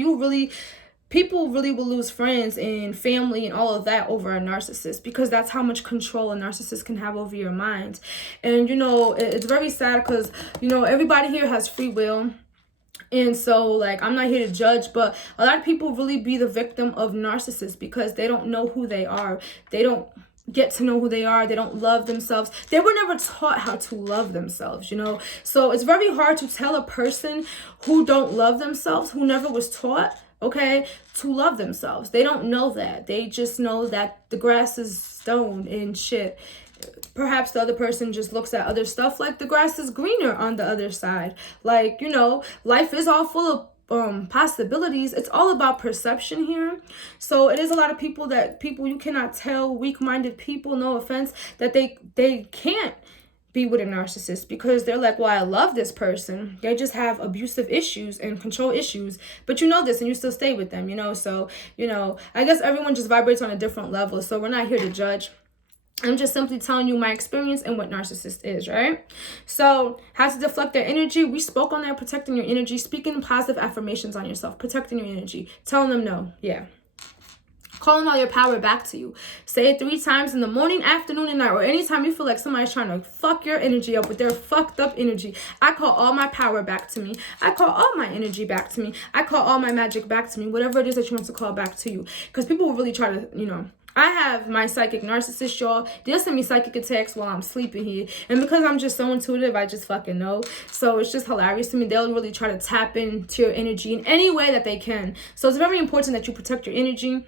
people really will lose friends and family and all of that over a narcissist, because that's how much control a narcissist can have over your mind. And you know, it's very sad because, you know, everybody here has free will. And so, like, I'm not here to judge, but a lot of people really be the victim of narcissists because they don't know who they are. They don't get to know who they are. They don't love themselves. They were never taught how to love themselves, you know? So it's very hard to tell a person who don't love themselves, who never was taught, okay, to love themselves. They don't know that. They just know that the grass is stoned and shit. Perhaps the other person just looks at other stuff like the grass is greener on the other side. Like, you know, life is all full of possibilities. It's all about perception here. So it is a lot of people you cannot tell, weak-minded people, no offense, that they can't be with a narcissist because they're like, well, I love this person. They just have abusive issues and control issues, but you know this and you still stay with them, you know? So, you know, I guess everyone just vibrates on a different level. So we're not here to judge. I'm just simply telling you my experience and what narcissist is, right? So how to deflect their energy. We spoke on that, protecting your energy, speaking positive affirmations on yourself, protecting your energy, telling them no. Yeah. Calling all your power back to you. Say it 3 times in the morning, afternoon, and night, or anytime you feel like somebody's trying to fuck your energy up with their fucked up energy. I call all my power back to me. I call all my energy back to me. I call all my magic back to me. Whatever it is that you want to call back to you. Because people will really try to, you know, I have my psychic narcissist, y'all. They'll send me psychic attacks while I'm sleeping here. And because I'm just so intuitive, I just fucking know. So it's just hilarious to me. They'll really try to tap into your energy in any way that they can. So it's very important that you protect your energy.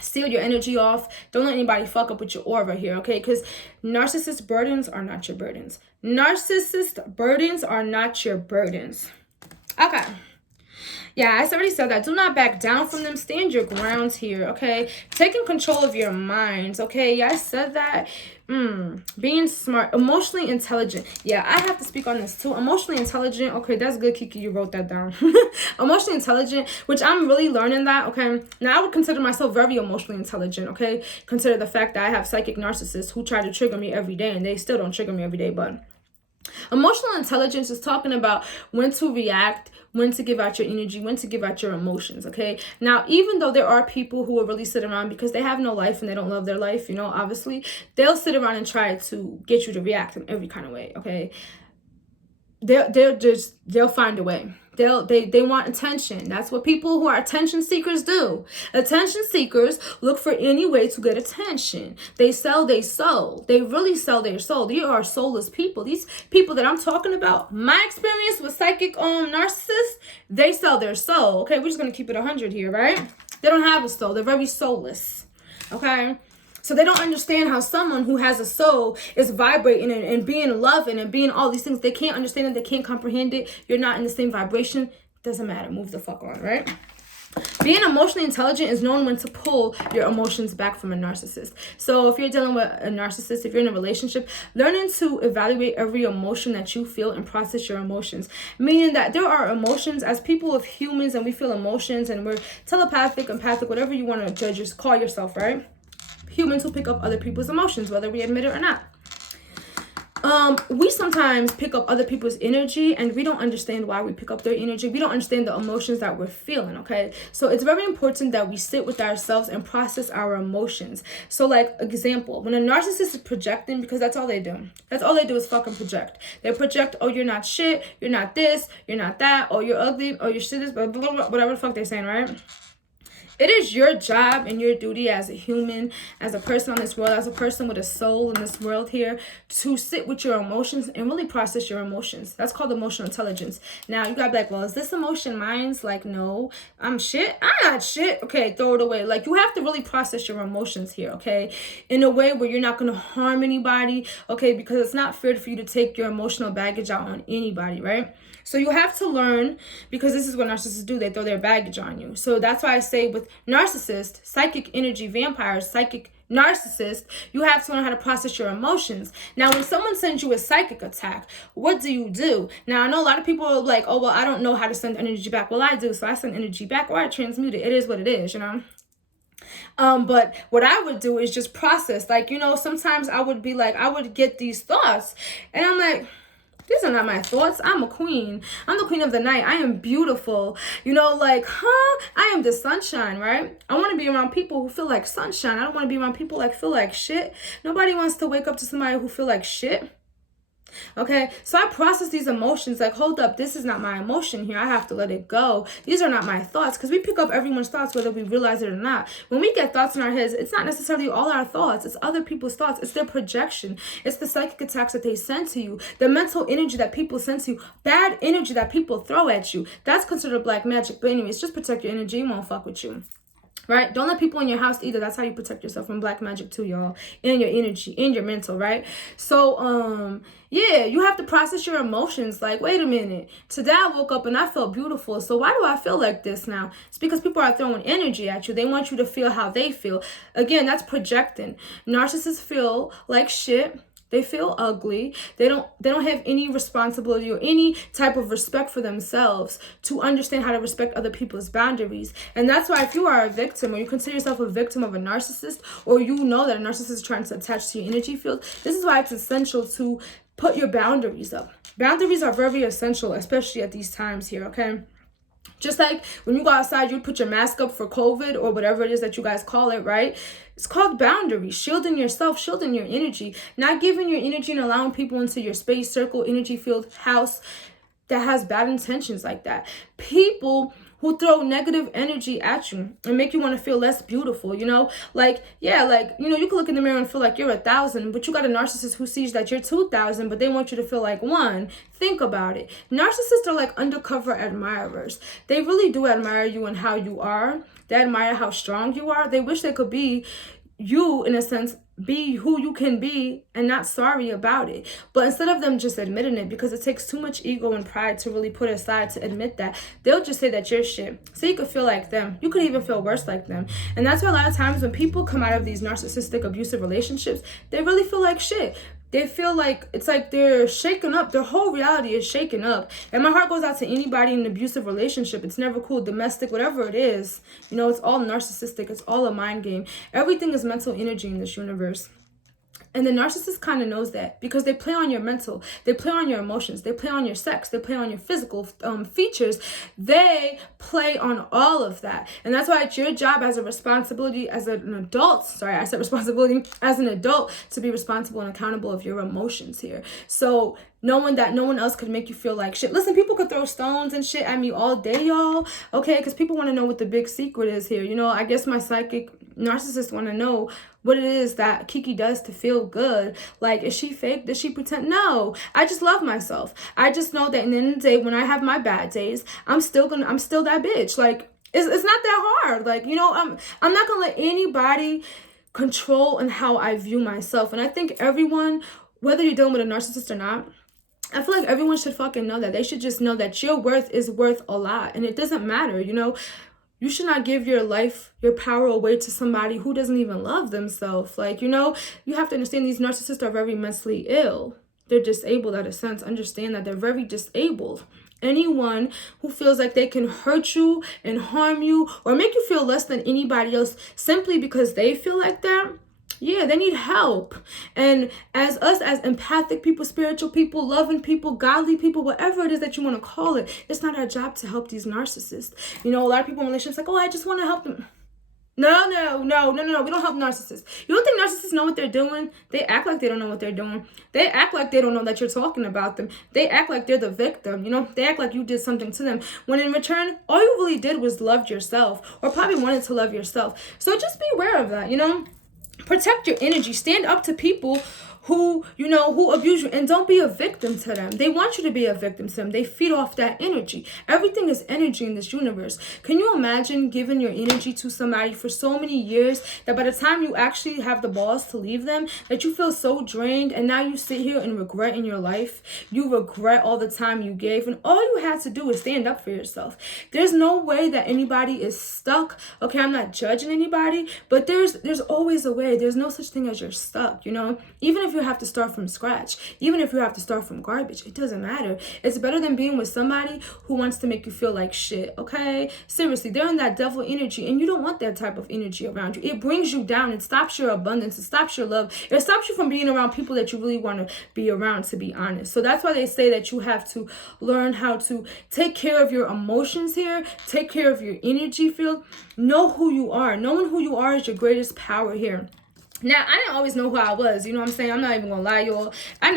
Seal your energy off. Don't let anybody fuck up with your aura here, okay? Because narcissist burdens are not your burdens. Narcissist burdens are not your burdens. Okay. Yeah, I already said that. Do not back down from them. Stand your grounds here, okay? Taking control of your minds, okay? Yeah, I said that. Being smart, emotionally intelligent. Yeah, I have to speak on this too. Emotionally intelligent. Okay, that's good, Kiki. You wrote that down. Emotionally intelligent, which I'm really learning that, okay? Now, I would consider myself very emotionally intelligent, okay? Consider the fact that I have psychic narcissists who try to trigger me every day, and they still don't trigger me every day, but emotional intelligence is talking about when to react, when to give out your energy, when to give out your emotions, okay? Now, even though there are people who will really sit around because they have no life and they don't love their life, you know, obviously, they'll sit around and try to get you to react in every kind of way, okay? They'll find a way. They want attention. That's what people who are attention seekers do. Attention seekers look for any way to get attention. They sell their soul. They really sell their soul. They are soulless people. These people that I'm talking about, my experience with psychic narcissists, they sell their soul. Okay, we're just gonna keep it 100 here, right? They don't have a soul. They're very soulless. Okay. So they don't understand how someone who has a soul is vibrating and being loving and being all these things. They can't understand it. They can't comprehend it. You're not in the same vibration. Doesn't matter. Move the fuck on, right? Being emotionally intelligent is knowing when to pull your emotions back from a narcissist. So if you're dealing with a narcissist, if you're in a relationship, learning to evaluate every emotion that you feel and process your emotions. Meaning that there are emotions as people of humans, and we feel emotions and we're telepathic, empathic, whatever you want to judge, call yourself, right? Humans who pick up other people's emotions, whether we admit it or not. We sometimes pick up other people's energy and we don't understand why we pick up their energy. We don't understand the emotions that we're feeling, okay? So it's very important that we sit with ourselves and process our emotions. So like, example, when a narcissist is projecting, because that's all they do. That's all they do is fucking project. They project, oh, you're not shit, you're not this, you're not that, oh, you're ugly, oh, your shit is, blah, blah, blah, whatever the fuck they're saying, right? It is your job and your duty as a human, as a person on this world, as a person with a soul in this world here, to sit with your emotions and really process your emotions. That's called emotional intelligence. Now, you gotta be like, well, is this emotion mine? Like, no, I'm shit. I'm not shit. Okay, throw it away. Like, you have to really process your emotions here, okay? In a way where you're not gonna harm anybody, okay? Because it's not fair for you to take your emotional baggage out on anybody, right? So you have to learn, because this is what narcissists do. They throw their baggage on you. So that's why I say with narcissists, psychic energy vampires, psychic narcissists, you have to learn how to process your emotions. Now, when someone sends you a psychic attack, what do? Now, I know a lot of people are like, oh, well, I don't know how to send energy back. Well, I do. So I send energy back or I transmute it. It is what it is, you know? But what I would do is just process. Like, you know, sometimes I would be like, I would get these thoughts and I'm like, these are not my thoughts. I'm a queen. I'm the queen of the night. I am beautiful. You know, like, I am the sunshine, right? I want to be around people who feel like sunshine. I don't want to be around people that feel like shit. Nobody wants to wake up to somebody who feel like shit. Okay, so I process these emotions like, hold up, this is not my emotion here. I have to let it go. These are not my thoughts, because we pick up everyone's thoughts whether we realize it or not. When we get thoughts in our heads, it's not necessarily all our thoughts. It's other people's thoughts. It's their projection. It's the psychic attacks that they send to you, the mental energy that people send to you, bad energy that people throw at you. That's considered black magic. But anyways, just protect your energy. It won't fuck with you. right? Don't let people in your house either. That's how you protect yourself from black magic too, y'all. And your energy and your mental, right? So, yeah, you have to process your emotions. Like, wait a minute. Today I woke up and I felt beautiful. So why do I feel like this now? It's because people are throwing energy at you. They want you to feel how they feel. Again, that's projecting. Narcissists feel like shit. They feel ugly. They don't have any responsibility or any type of respect for themselves to understand how to respect other people's boundaries. And that's why if you are a victim, or you consider yourself a victim of a narcissist, or you know that a narcissist is trying to attach to your energy field, this is why it's essential to put your boundaries up. Boundaries are very essential, especially at these times here, okay? Just like when you go outside, you put your mask up for COVID or whatever it is that you guys call it, right? It's called boundaries, shielding yourself, shielding your energy, not giving your energy and allowing people into your space, circle, energy field, house that has bad intentions like that. People who throw negative energy at you and make you want to feel less beautiful, you know? Like, yeah, like, you know, you can look in the mirror and feel like you're 1,000, but you got a narcissist who sees that you're 2,000, but they want you to feel like 1. Think about it. Narcissists are like undercover admirers. They really do admire you and how you are. They admire how strong you are. They wish they could be you, in a sense, be who you can be and not sorry about it. But instead of them just admitting it, because it takes too much ego and pride to really put aside to admit that, they'll just say that you're shit. So you could feel like them. You could even feel worse like them. And that's why a lot of times when people come out of these narcissistic abusive relationships, they really feel like shit. They feel like it's like they're shaken up. Their whole reality is shaken up. And my heart goes out to anybody in an abusive relationship. It's never cool, domestic, whatever it is. You know, it's all narcissistic. It's all a mind game. Everything is mental energy in this universe. And the narcissist kind of knows that because they play on your mental, they play on your emotions, they play on your sex, they play on your physical features. They play on all of that. And that's why it's your job as a responsibility as an adult, sorry, I said responsibility as an adult, to be responsible and accountable of your emotions here. So knowing that no one else could make you feel like shit. Listen, people could throw stones and shit at me all day, y'all. Okay, because people want to know what the big secret is here. You know, I guess my psychic narcissists want to know what it is that Kiki does to feel good. Like, is she fake? Does she pretend? No, I just love myself. I just know that in the end of the day, when I have my bad days, I'm still that bitch. Like, it's not that hard. Like, you know, I'm not gonna let anybody control in how I view myself. And I think everyone, whether you're dealing with a narcissist or not, I feel like everyone should fucking know that. They should just know that your worth is worth a lot. And it doesn't matter, you know. You should not give your life, your power away to somebody who doesn't even love themselves. Like, you know, you have to understand these narcissists are very mentally ill. They're disabled at a sense. Understand that they're very disabled. Anyone who feels like they can hurt you and harm you or make you feel less than anybody else simply because they feel like that, yeah, they need help. And as us, as empathic people, spiritual people, loving people, godly people, whatever it is that you want to call it, it's not our job to help these narcissists. You know, a lot of people in relationships like, oh, I just want to help them. No. We don't help narcissists. You don't think narcissists know what they're doing? They act like they don't know what they're doing. They act like they don't know that you're talking about them. They act like they're the victim. You know, they act like you did something to them. When in return, all you really did was love yourself, or probably wanted to love yourself. So just be aware of that, you know? Protect your energy. Stand up to people who, you know, who abuse you, and don't be a victim to them. They want you to be a victim to them. They feed off that energy. Everything is energy in this universe. Can you imagine giving your energy to somebody for so many years that by the time you actually have the balls to leave them, that you feel so drained, and now you sit here and regret in your life? You regret all the time you gave, and all you had to do is stand up for yourself. There's no way that anybody is stuck. Okay, I'm not judging anybody, but there's always a way. There's no such thing as you're stuck, you know? Even if you have to start from scratch, even if you have to start from garbage, it doesn't matter. It's better than being with somebody who wants to make you feel like shit, okay? Seriously, they're in that devil energy, and you don't want that type of energy around you. It brings you down. It stops your abundance. It stops your love. It stops you from being around people that you really want to be around, to be honest. So that's why they say that you have to learn how to take care of your emotions here, take care of your energy field, know who you are. Knowing who you are is your greatest power here. Now, I didn't always know who I was. You know what I'm saying? I'm not even gonna lie, y'all. I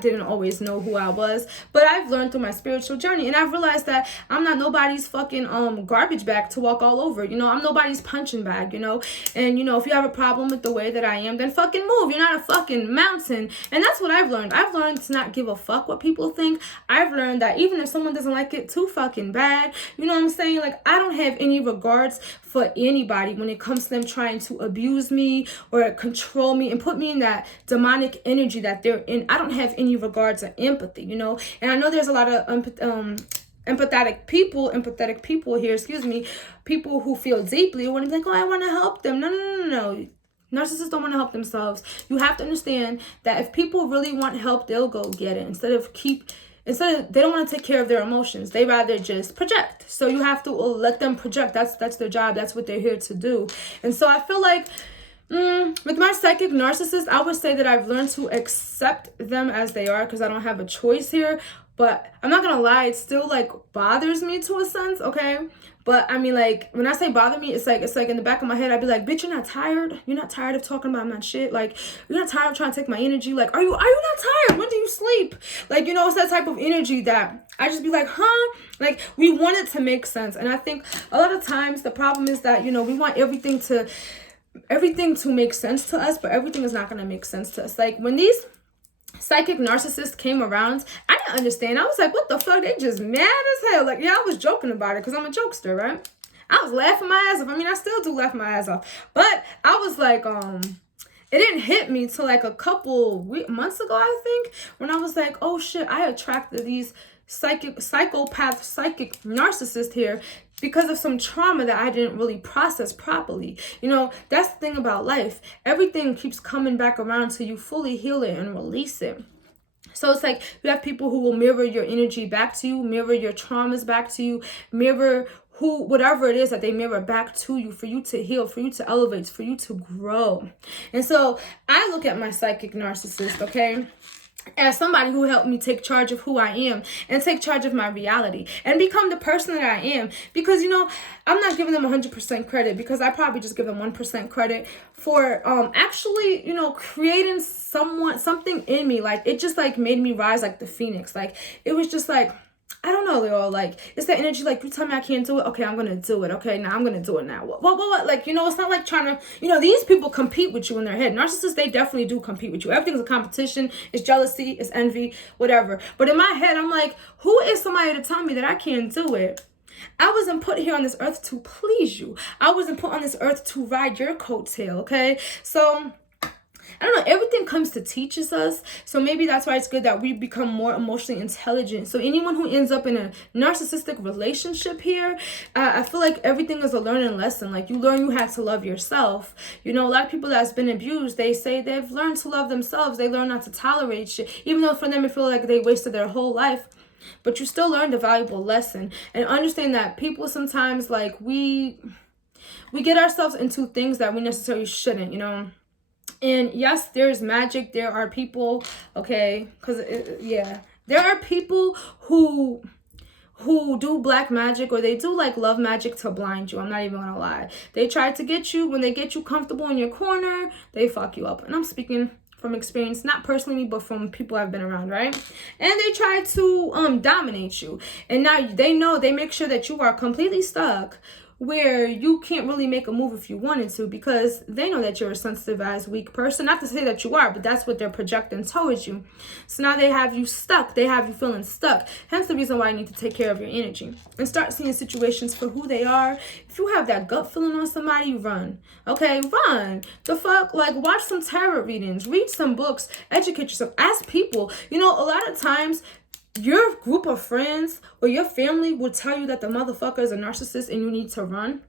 didn't always know who I was. But I've learned through my spiritual journey. And I've realized that I'm not nobody's fucking garbage bag to walk all over. You know, I'm nobody's punching bag, you know? And, you know, if you have a problem with the way that I am, then fucking move. You're not a fucking mountain. And that's what I've learned. I've learned to not give a fuck what people think. I've learned that even if someone doesn't like it too fucking bad, you know what I'm saying? Like, I don't have any regards for anybody when it comes to them trying to abuse me or control me and put me in that demonic energy that they're in. I don't have any regards or empathy, you know. And I know there's a lot of empathetic people here, people who feel deeply and want to be like, oh, I want to help them. No. Narcissists don't want to help themselves. You have to understand that if people really want help, they'll go get it. They don't want to take care of their emotions. They rather just project. So you have to let them project. That's their job. That's what they're here to do. And so I feel like with my psychic narcissist, I would say that I've learned to accept them as they are because I don't have a choice here. But I'm not going to lie, it still like bothers me to a sense, okay? But I mean, like, when I say bother me, it's like in the back of my head, I'd be like, bitch, you're not tired? You're not tired of talking about my shit? Like, you're not tired of trying to take my energy? Like, are you not tired? When do you sleep? Like, you know, it's that type of energy that I just be like, huh? Like, we want it to make sense. And I think a lot of times the problem is that, you know, we want everything to make sense to us, but everything is not going to make sense to us. Like, when these psychic narcissists came around, I didn't understand. I was like, what the fuck? They just mad as hell. Like, yeah, I was joking about it because I'm a jokester, right? I was laughing my ass off. I mean, I still do laugh my ass off. But I was like, it didn't hit me till like a couple months ago, I think, when I was like, oh shit, I attracted these psychic narcissist here because of some trauma that I didn't really process properly. You know, that's the thing about life. Everything keeps coming back around till you fully heal it and release it. So it's like you have people who will mirror your energy back to you, mirror your traumas back to you, mirror whatever it is that they mirror back to you for you to heal, for you to elevate, for you to grow. And so I look at my psychic narcissist, okay, as somebody who helped me take charge of who I am and take charge of my reality and become the person that I am. Because, you know, I'm not giving them 100% credit because I probably just give them 1% credit for actually, you know, creating something in me. Like, it just like made me rise like the phoenix. Like, it was just like, I don't know, y'all. Like, it's that energy. Like, you tell me I can't do it. Okay, I'm gonna do it. Okay, now I'm gonna do it now. What? Like, you know, it's not like trying to, you know, these people compete with you in their head. Narcissists, they definitely do compete with you. Everything's a competition. It's jealousy. It's envy. Whatever. But in my head, I'm like, who is somebody to tell me that I can't do it? I wasn't put here on this earth to please you. I wasn't put on this earth to ride your coattail. Okay, so I don't know, everything comes to teach us. So maybe that's why it's good that we become more emotionally intelligent. So anyone who ends up in a narcissistic relationship here, I feel like everything is a learning lesson. Like, you learn you have to love yourself. You know, a lot of people that's been abused, they say they've learned to love themselves. They learn not to tolerate shit, even though for them it feels like they wasted their whole life. But you still learned a valuable lesson. And understand that people sometimes, like, we get ourselves into things that we necessarily shouldn't, you know. And yes, there's magic. There are people, okay, there are people who do black magic, or they do like love magic to blind you. I'm not even gonna lie. They try to get you, when they get you comfortable in your corner, they fuck you up. And I'm speaking from experience, not personally, but from people I've been around, right? And they try to dominate you. And now they make sure that you are completely stuck, where you can't really make a move if you wanted to, because they know that you're a sensitive ass weak person. Not to say that you are, but that's what they're projecting towards you. So now they have you stuck. They have you feeling stuck. Hence the reason why you need to take care of your energy and start seeing situations for who they are. If you have that gut feeling on somebody, run. Okay, run. The fuck? Like, watch some tarot readings, read some books, educate yourself, ask people. You know, a lot of times your group of friends or your family will tell you that the motherfucker is a narcissist and you need to run.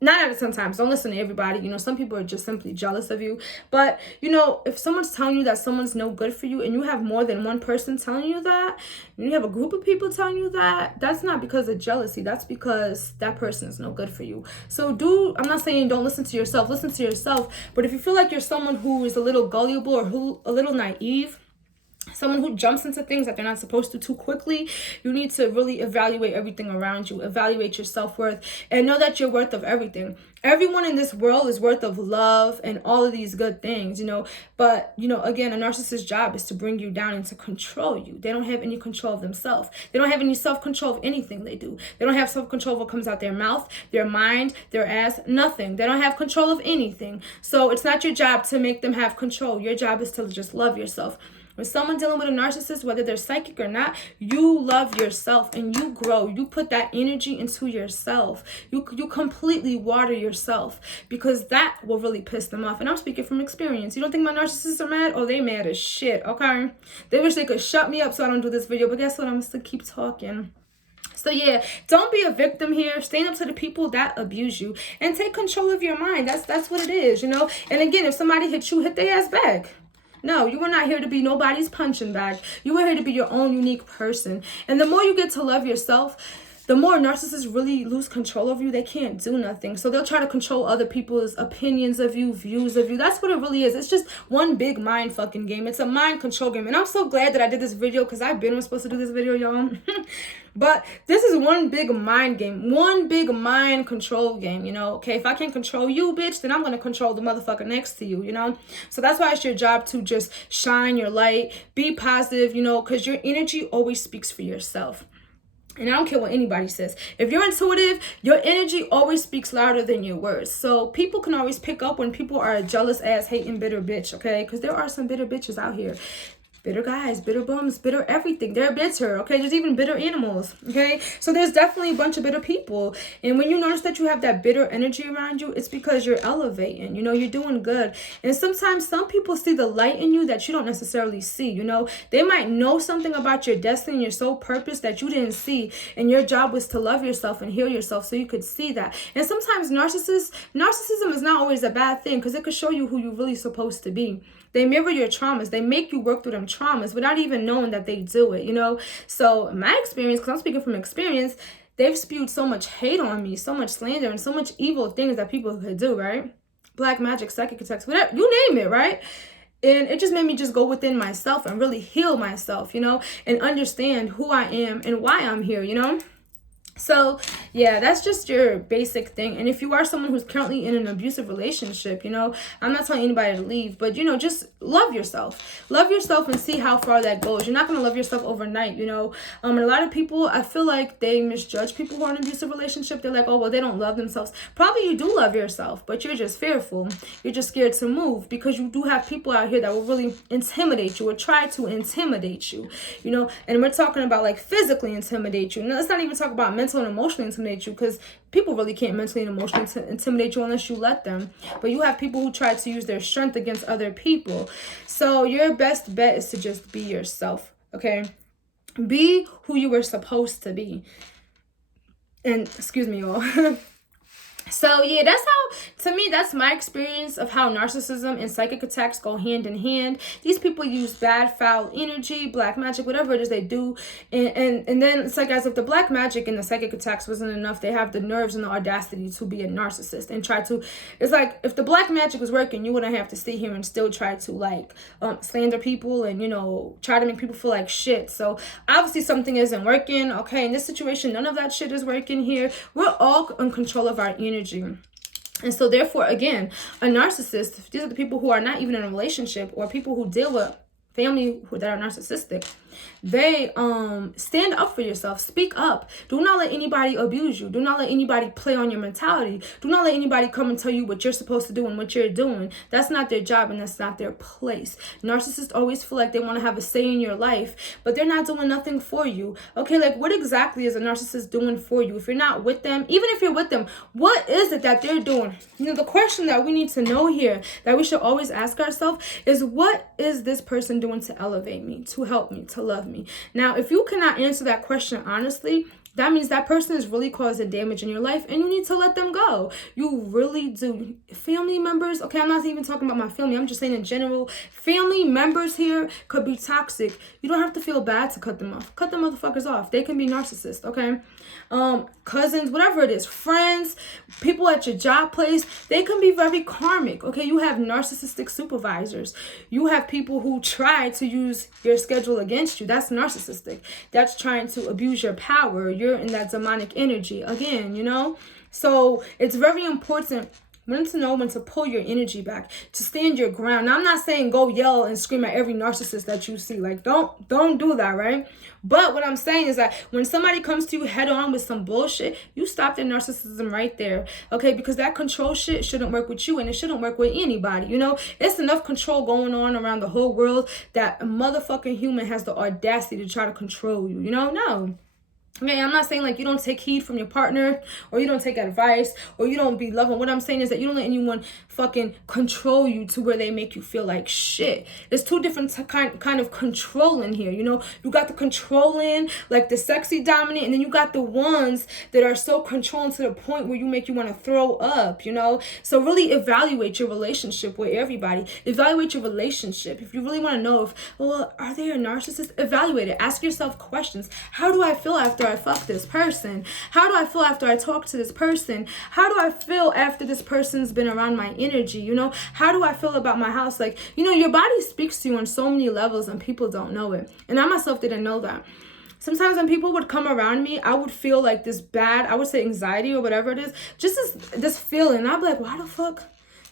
9 out of 10 times. Don't listen to everybody. You know, some people are just simply jealous of you. But, you know, if someone's telling you that someone's no good for you and you have more than one person telling you that, and you have a group of people telling you that, that's not because of jealousy. That's because that person is no good for you. So I'm not saying don't listen to yourself. Listen to yourself. But if you feel like you're someone who is a little gullible or who a little naive, someone who jumps into things that they're not supposed to too quickly. You need to really evaluate everything around you, evaluate your self-worth, and know that you're worth of everything. Everyone in this world is worth of love and all of these good things, you know. But, you know, again, a narcissist's job is to bring you down and to control you. They don't have any control of themselves. They don't have any self-control of anything they do. They don't have self-control of what comes out their mouth, their mind, their ass, nothing. They don't have control of anything. So it's not your job to make them have control. Your job is to just love yourself. When someone dealing with a narcissist, whether they're psychic or not, you love yourself and you grow. You put that energy into yourself. You completely water yourself, because that will really piss them off. And I'm speaking from experience. You don't think my narcissists are mad? Oh, they mad as shit, okay? They wish they could shut me up so I don't do this video. But guess what? I'm going to still keep talking. So yeah, don't be a victim here. Stand up to the people that abuse you and take control of your mind. That's what it is, you know? And again, if somebody hits you, hit their ass back. No, you were not here to be nobody's punching bag. You were here to be your own unique person. And the more you get to love yourself, the more narcissists really lose control of you. They can't do nothing. So they'll try to control other people's opinions of you, views of you. That's what it really is. It's just one big mind fucking game. It's a mind control game. And I'm so glad that I did this video, because I've been supposed to do this video, y'all. But this is one big mind game. One big mind control game, you know. Okay, if I can't control you, bitch, then I'm going to control the motherfucker next to you, you know. So that's why it's your job to just shine your light. Be positive, you know, because your energy always speaks for yourself. And I don't care what anybody says. If you're intuitive, your energy always speaks louder than your words. So people can always pick up when people are a jealous ass, hating, bitter bitch, okay? Because there are some bitter bitches out here. Bitter guys, bitter bums, bitter everything. They're bitter, okay? There's even bitter animals, okay? So there's definitely a bunch of bitter people. And when you notice that you have that bitter energy around you, it's because you're elevating, you know, you're doing good. And sometimes some people see the light in you that you don't necessarily see, you know? They might know something about your destiny, your soul purpose that you didn't see. And your job was to love yourself and heal yourself so you could see that. And sometimes narcissism is not always a bad thing, because it could show you who you're really supposed to be. They mirror your traumas. They make you work through them traumas without even knowing that they do it, you know? So in my experience, because I'm speaking from experience, they've spewed so much hate on me, so much slander, and so much evil things that people could do, right? Black magic, psychic attacks, whatever, you name it, right? And it just made me just go within myself and really heal myself, you know? And understand who I am and why I'm here, you know? So yeah, that's just your basic thing. And if you are someone who's currently in an abusive relationship, you know, I'm not telling anybody to leave, but, you know, just love yourself. Love yourself and see how far that goes. You're not going to love yourself overnight, you know. And a lot of people, I feel like they misjudge people who are in an abusive relationship. They're like, oh, well, they don't love themselves. Probably you do love yourself, but you're just fearful. You're just scared to move, because you do have people out here that will really intimidate you or try to intimidate you, you know. And we're talking about like physically intimidate you. Now, let's not even talk about mental and emotionally intimidate you, because people really can't mentally and emotionally intimidate you unless you let them. But you have people who try to use their strength against other people. So your best bet is to just be yourself, okay? Be who you were supposed to be. And excuse me, y'all. So yeah, that's how, to me, that's my experience of how narcissism and psychic attacks go hand in hand. These people use bad, foul energy, black magic, whatever it is they do. And then it's like, as if the black magic and the psychic attacks wasn't enough, they have the nerves and the audacity to be a narcissist and try to, it's like, if the black magic was working, you wouldn't have to sit here and still try to like slander people and, you know, try to make people feel like shit. So obviously something isn't working, okay? In this situation, none of that shit is working here. We're all in control of our energy. And so therefore, again, a narcissist, these are the people who are not even in a relationship, or people who deal with family that are narcissistic. They stand up for yourself. Speak up. Do not let anybody abuse you. Do not let anybody play on your mentality. Do not let anybody come and tell you what you're supposed to do and what you're doing. That's not their job, and that's not their place. Narcissists always feel like they want to have a say in your life, but they're not doing nothing for you. Okay, like what exactly is a narcissist doing for you? If you're not with them, even if you're with them, what is it that they're doing? You know, the question that we need to know here, that we should always ask ourselves, is what is this person doing to elevate me, to help me, to love me? Now, if you cannot answer that question honestly, that means that person is really causing damage in your life and you need to let them go. You really do. Family members, okay, I'm not even talking about my family. I'm just saying in general, family members here could be toxic. You don't have to feel bad to cut them off. Cut the motherfuckers off. They can be narcissists, okay? Cousins, whatever it is, friends, people at your job place, they can be very karmic, okay? You have narcissistic supervisors. You have people who try to use your schedule against you. That's narcissistic. That's trying to abuse your power. You're in that demonic energy again, you know? So it's very important to know when to pull your energy back, to stand your ground. Now, I'm not saying go yell and scream at every narcissist that you see. Like, don't do that, right? But what I'm saying is that when somebody comes to you head on with some bullshit, you stop their narcissism right there, okay? Because that control shit shouldn't work with you, and it shouldn't work with anybody, you know? It's enough control going on around the whole world that a motherfucking human has the audacity to try to control you, you know? No. Okay, I'm not saying like you don't take heed from your partner or you don't take advice or you don't be loving. What I'm saying is that you don't let anyone fucking control you to where they make you feel like shit. There's two different kind of control in here, you know? You got the controlling, like the sexy dominant, and then you got the ones that are so controlling to the point where you make you want to throw up, you know? So really evaluate your relationship with everybody. Evaluate your relationship. If you really want to know if, well, are they a narcissist? Evaluate it. Ask yourself questions. How do I feel after I fuck this person? How do I feel after I talk to this person? How do I feel after this person's been around my energy? You know, how do I feel about my house? Like, you know, your body speaks to you on so many levels and people don't know it. And I myself didn't know that. Sometimes when people would come around me, I would feel like this bad, I would say anxiety or whatever it is, just this feeling. I'd be like, why the fuck?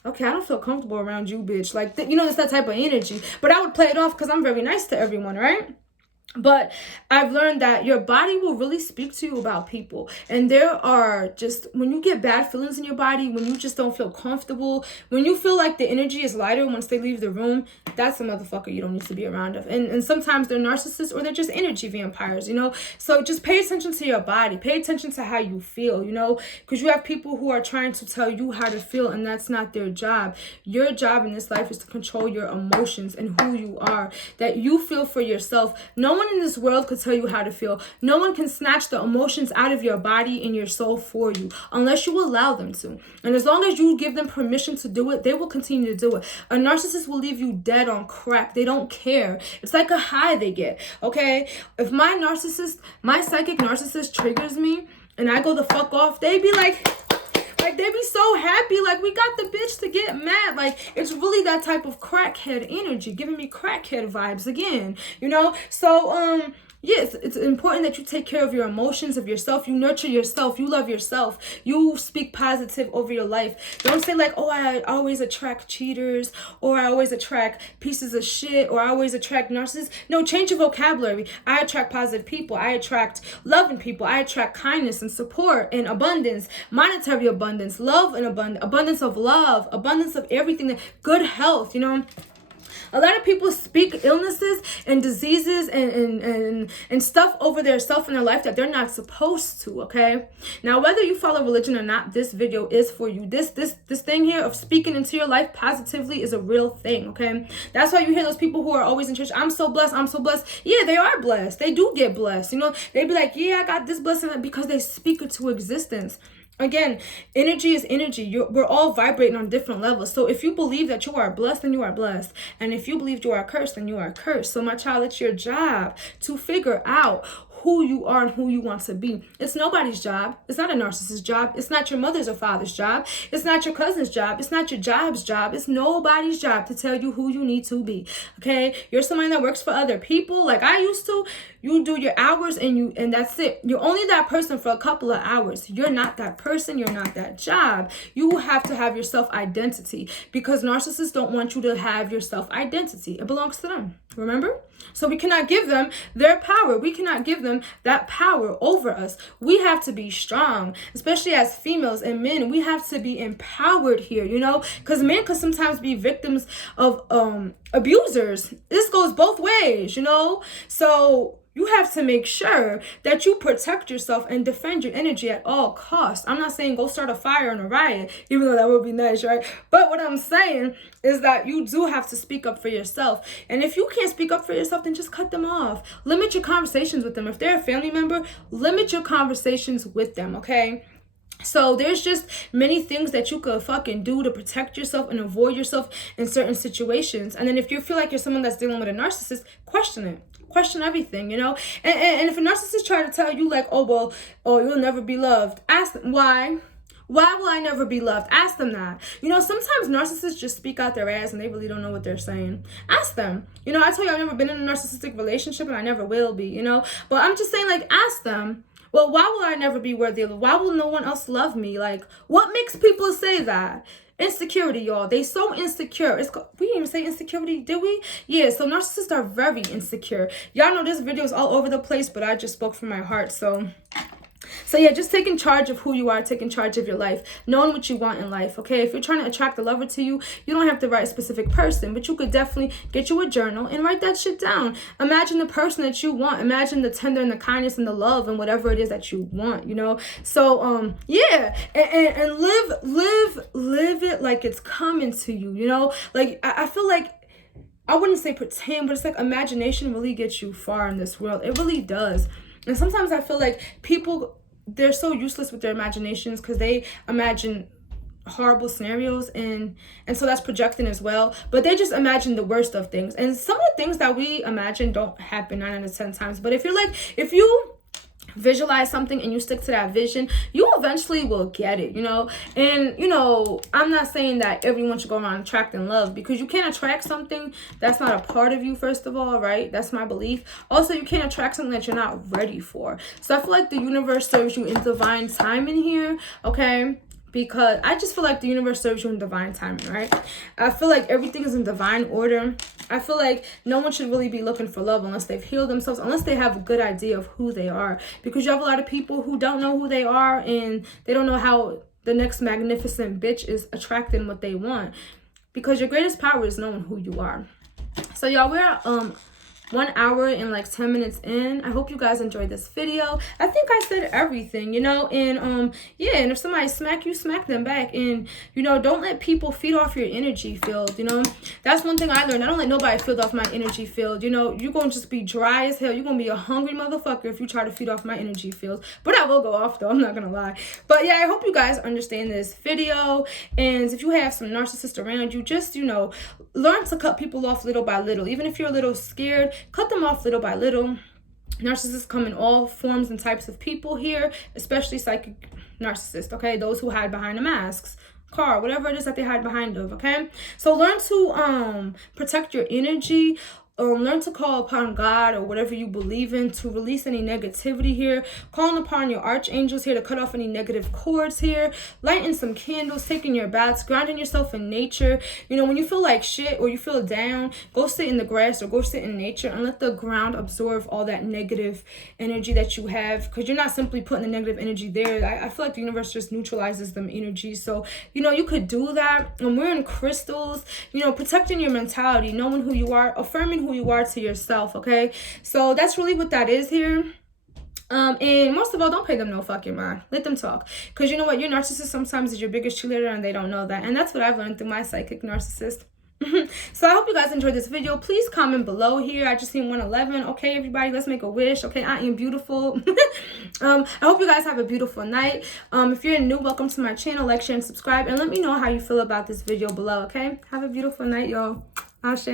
Okay, I don't feel comfortable around you, bitch. Like, you know, it's that type of energy. But I would play it off because I'm very nice to everyone, right? But I've learned that your body will really speak to you about people. And there are just, when you get bad feelings in your body, when you just don't feel comfortable, when you feel like the energy is lighter once they leave the room, that's a motherfucker you don't need to be around of. And sometimes they're narcissists or they're just energy vampires, you know? So just pay attention to your body. Pay attention to how you feel, you know? Because you have people who are trying to tell you how to feel, and that's not their job. Your job in this life is to control your emotions and who you are, that you feel for yourself. No one in this world could tell you how to feel. No one can snatch the emotions out of your body and your soul for you unless you allow them to. And as long as you give them permission to do it, they will continue to do it. A narcissist will leave you dead on crack. They don't care. It's like a high they get, okay? If my psychic narcissist triggers me and I go the fuck off, they be like they be so happy, like, we got the bitch to get mad. Like, it's really that type of crackhead energy, giving me crackhead vibes again, you know? So, yes, it's important that you take care of your emotions, of yourself. You nurture yourself. You love yourself. You speak positive over your life. Don't say like, oh, I always attract cheaters, or I always attract pieces of shit, or I always attract narcissists. No, change your vocabulary. I attract positive people. I attract loving people. I attract kindness and support and abundance, monetary abundance, love and abundance of love, abundance of everything, good health, you know? A lot of people speak illnesses and diseases and stuff over their self in their life that they're not supposed to, okay? Now, whether you follow religion or not, this video is for you. This thing here of speaking into your life positively is a real thing, okay? That's why you hear those people who are always in church, I'm so blessed, I'm so blessed. Yeah, they are blessed. They do get blessed, you know? They be like, yeah, I got this blessing, because they speak it to existence. Again, energy is energy. We're all vibrating on different levels. So if you believe that you are blessed, then you are blessed. And if you believe you are cursed, then you are cursed. So my child, it's your job to figure out who you are and who you want to be. It's nobody's job. It's not a narcissist's job. It's not your mother's or father's job. It's not your cousin's job. It's not your job's job. It's nobody's job to tell you who you need to be. Okay? You're somebody that works for other people like I used to. You do your hours and that's it. You're only that person for a couple of hours. You're not that person. You're not that job. You have to have your self-identity, because narcissists don't want you to have your self-identity. It belongs to them. Remember? So we cannot give them their power. We cannot give them that power over us. We have to be strong, especially as females and men. We have to be empowered here, you know, because men could sometimes be victims of abusers. This goes both ways, you know. So you have to make sure that you protect yourself and defend your energy at all costs. I'm not saying go start a fire and a riot, even though that would be nice, right? But what I'm saying is that you do have to speak up for yourself. And if you can't speak up for yourself, then just cut them off. Limit your conversations with them. If they're a family member, limit your conversations with them, okay? So there's just many things that you could fucking do to protect yourself and avoid yourself in certain situations. And then if you feel like you're someone that's dealing with a narcissist, question it. Question everything, you know? And if a narcissist try to tell you like, oh, you'll never be loved, ask them why. Why will I never be loved? Ask them that. You know, sometimes narcissists just speak out their ass and they really don't know what they're saying. Ask them. You know, I tell you, I've never been in a narcissistic relationship and I never will be, you know? But I'm just saying, like, ask them. Well, why will I never be worthy of love? Why will no one else love me? Like, what makes people say that? Insecurity, y'all. They so insecure. We didn't even say insecurity, did we? Yeah, so narcissists are very insecure. Y'all know this video is all over the place, but I just spoke from my heart. So yeah, just taking charge of who you are, taking charge of your life, knowing what you want in life, okay? If you're trying to attract a lover to you, you don't have to write a specific person, but you could definitely get you a journal and write that shit down. Imagine the person that you want. Imagine the tender and the kindness and the love and whatever it is that you want, you know? So, yeah, and live it like it's coming to you, you know? Like, I feel like, I wouldn't say pretend, but it's like imagination really gets you far in this world. It really does. And sometimes I feel like people, they're so useless with their imaginations because they imagine horrible scenarios and so that's projecting as well. But they just imagine the worst of things. And some of the things that we imagine don't happen 9 out of 10 times. But if you visualize something and you stick to that vision, you eventually will get it, you know? And, you know, I'm not saying that everyone should go around attracting love because you can't attract something that's not a part of you, first of all, right? That's my belief. Also, you can't attract something that you're not ready for. So I feel like the universe serves you in divine timing here, okay? Because I just feel like the universe serves you in divine timing, right? I feel like everything is in divine order. I feel like no one should really be looking for love unless they've healed themselves, unless they have a good idea of who they are. Because you have a lot of people who don't know who they are and they don't know how the next magnificent bitch is attracting what they want. Because your greatest power is knowing who you are. So y'all, we're 1 hour and like 10 minutes in. I hope you guys enjoyed this video. I think I said everything, you know, and yeah, and if somebody smack you, smack them back. And, you know, don't let people feed off your energy field, you know. That's one thing I learned. I don't let nobody feed off my energy field. You know, you're gonna just be dry as hell. You're gonna be a hungry motherfucker if you try to feed off my energy field. But I will go off though, I'm not gonna lie. But yeah, I hope you guys understand this video. And if you have some narcissists around you, just, you know, learn to cut people off little by little. Even if you're a little scared, cut them off little by little. Narcissists come in all forms and types of people here, especially psychic narcissists, okay? Those who hide behind the masks, car, whatever it is that they hide behind of, okay? So learn to protect your energy. Learn to call upon God or whatever you believe in to release any negativity here. Calling upon your archangels here to cut off any negative cords here. Lighting some candles, taking your baths, grounding yourself in nature. You know, when you feel like shit or you feel down, go sit in the grass or go sit in nature and let the ground absorb all that negative energy that you have. Because you're not simply putting the negative energy there. I feel like the universe just neutralizes them energies. So, you know, you could do that. And wearing crystals, you know, protecting your mentality, knowing who you are, affirming who you are to yourself, okay? So that's really what that is here. And most of all, don't pay them no fucking mind. Let them talk. Because you know what? Your narcissist sometimes is your biggest cheerleader and they don't know that. And that's what I've learned through my psychic narcissist. So I hope you guys enjoyed this video. Please comment below here. I just seen 111. Okay, everybody, let's make a wish. Okay, I am beautiful. I hope you guys have a beautiful night. If you're new, welcome to my channel. Like, share, and subscribe. And let me know how you feel about this video below, okay? Have a beautiful night, y'all. Ashe.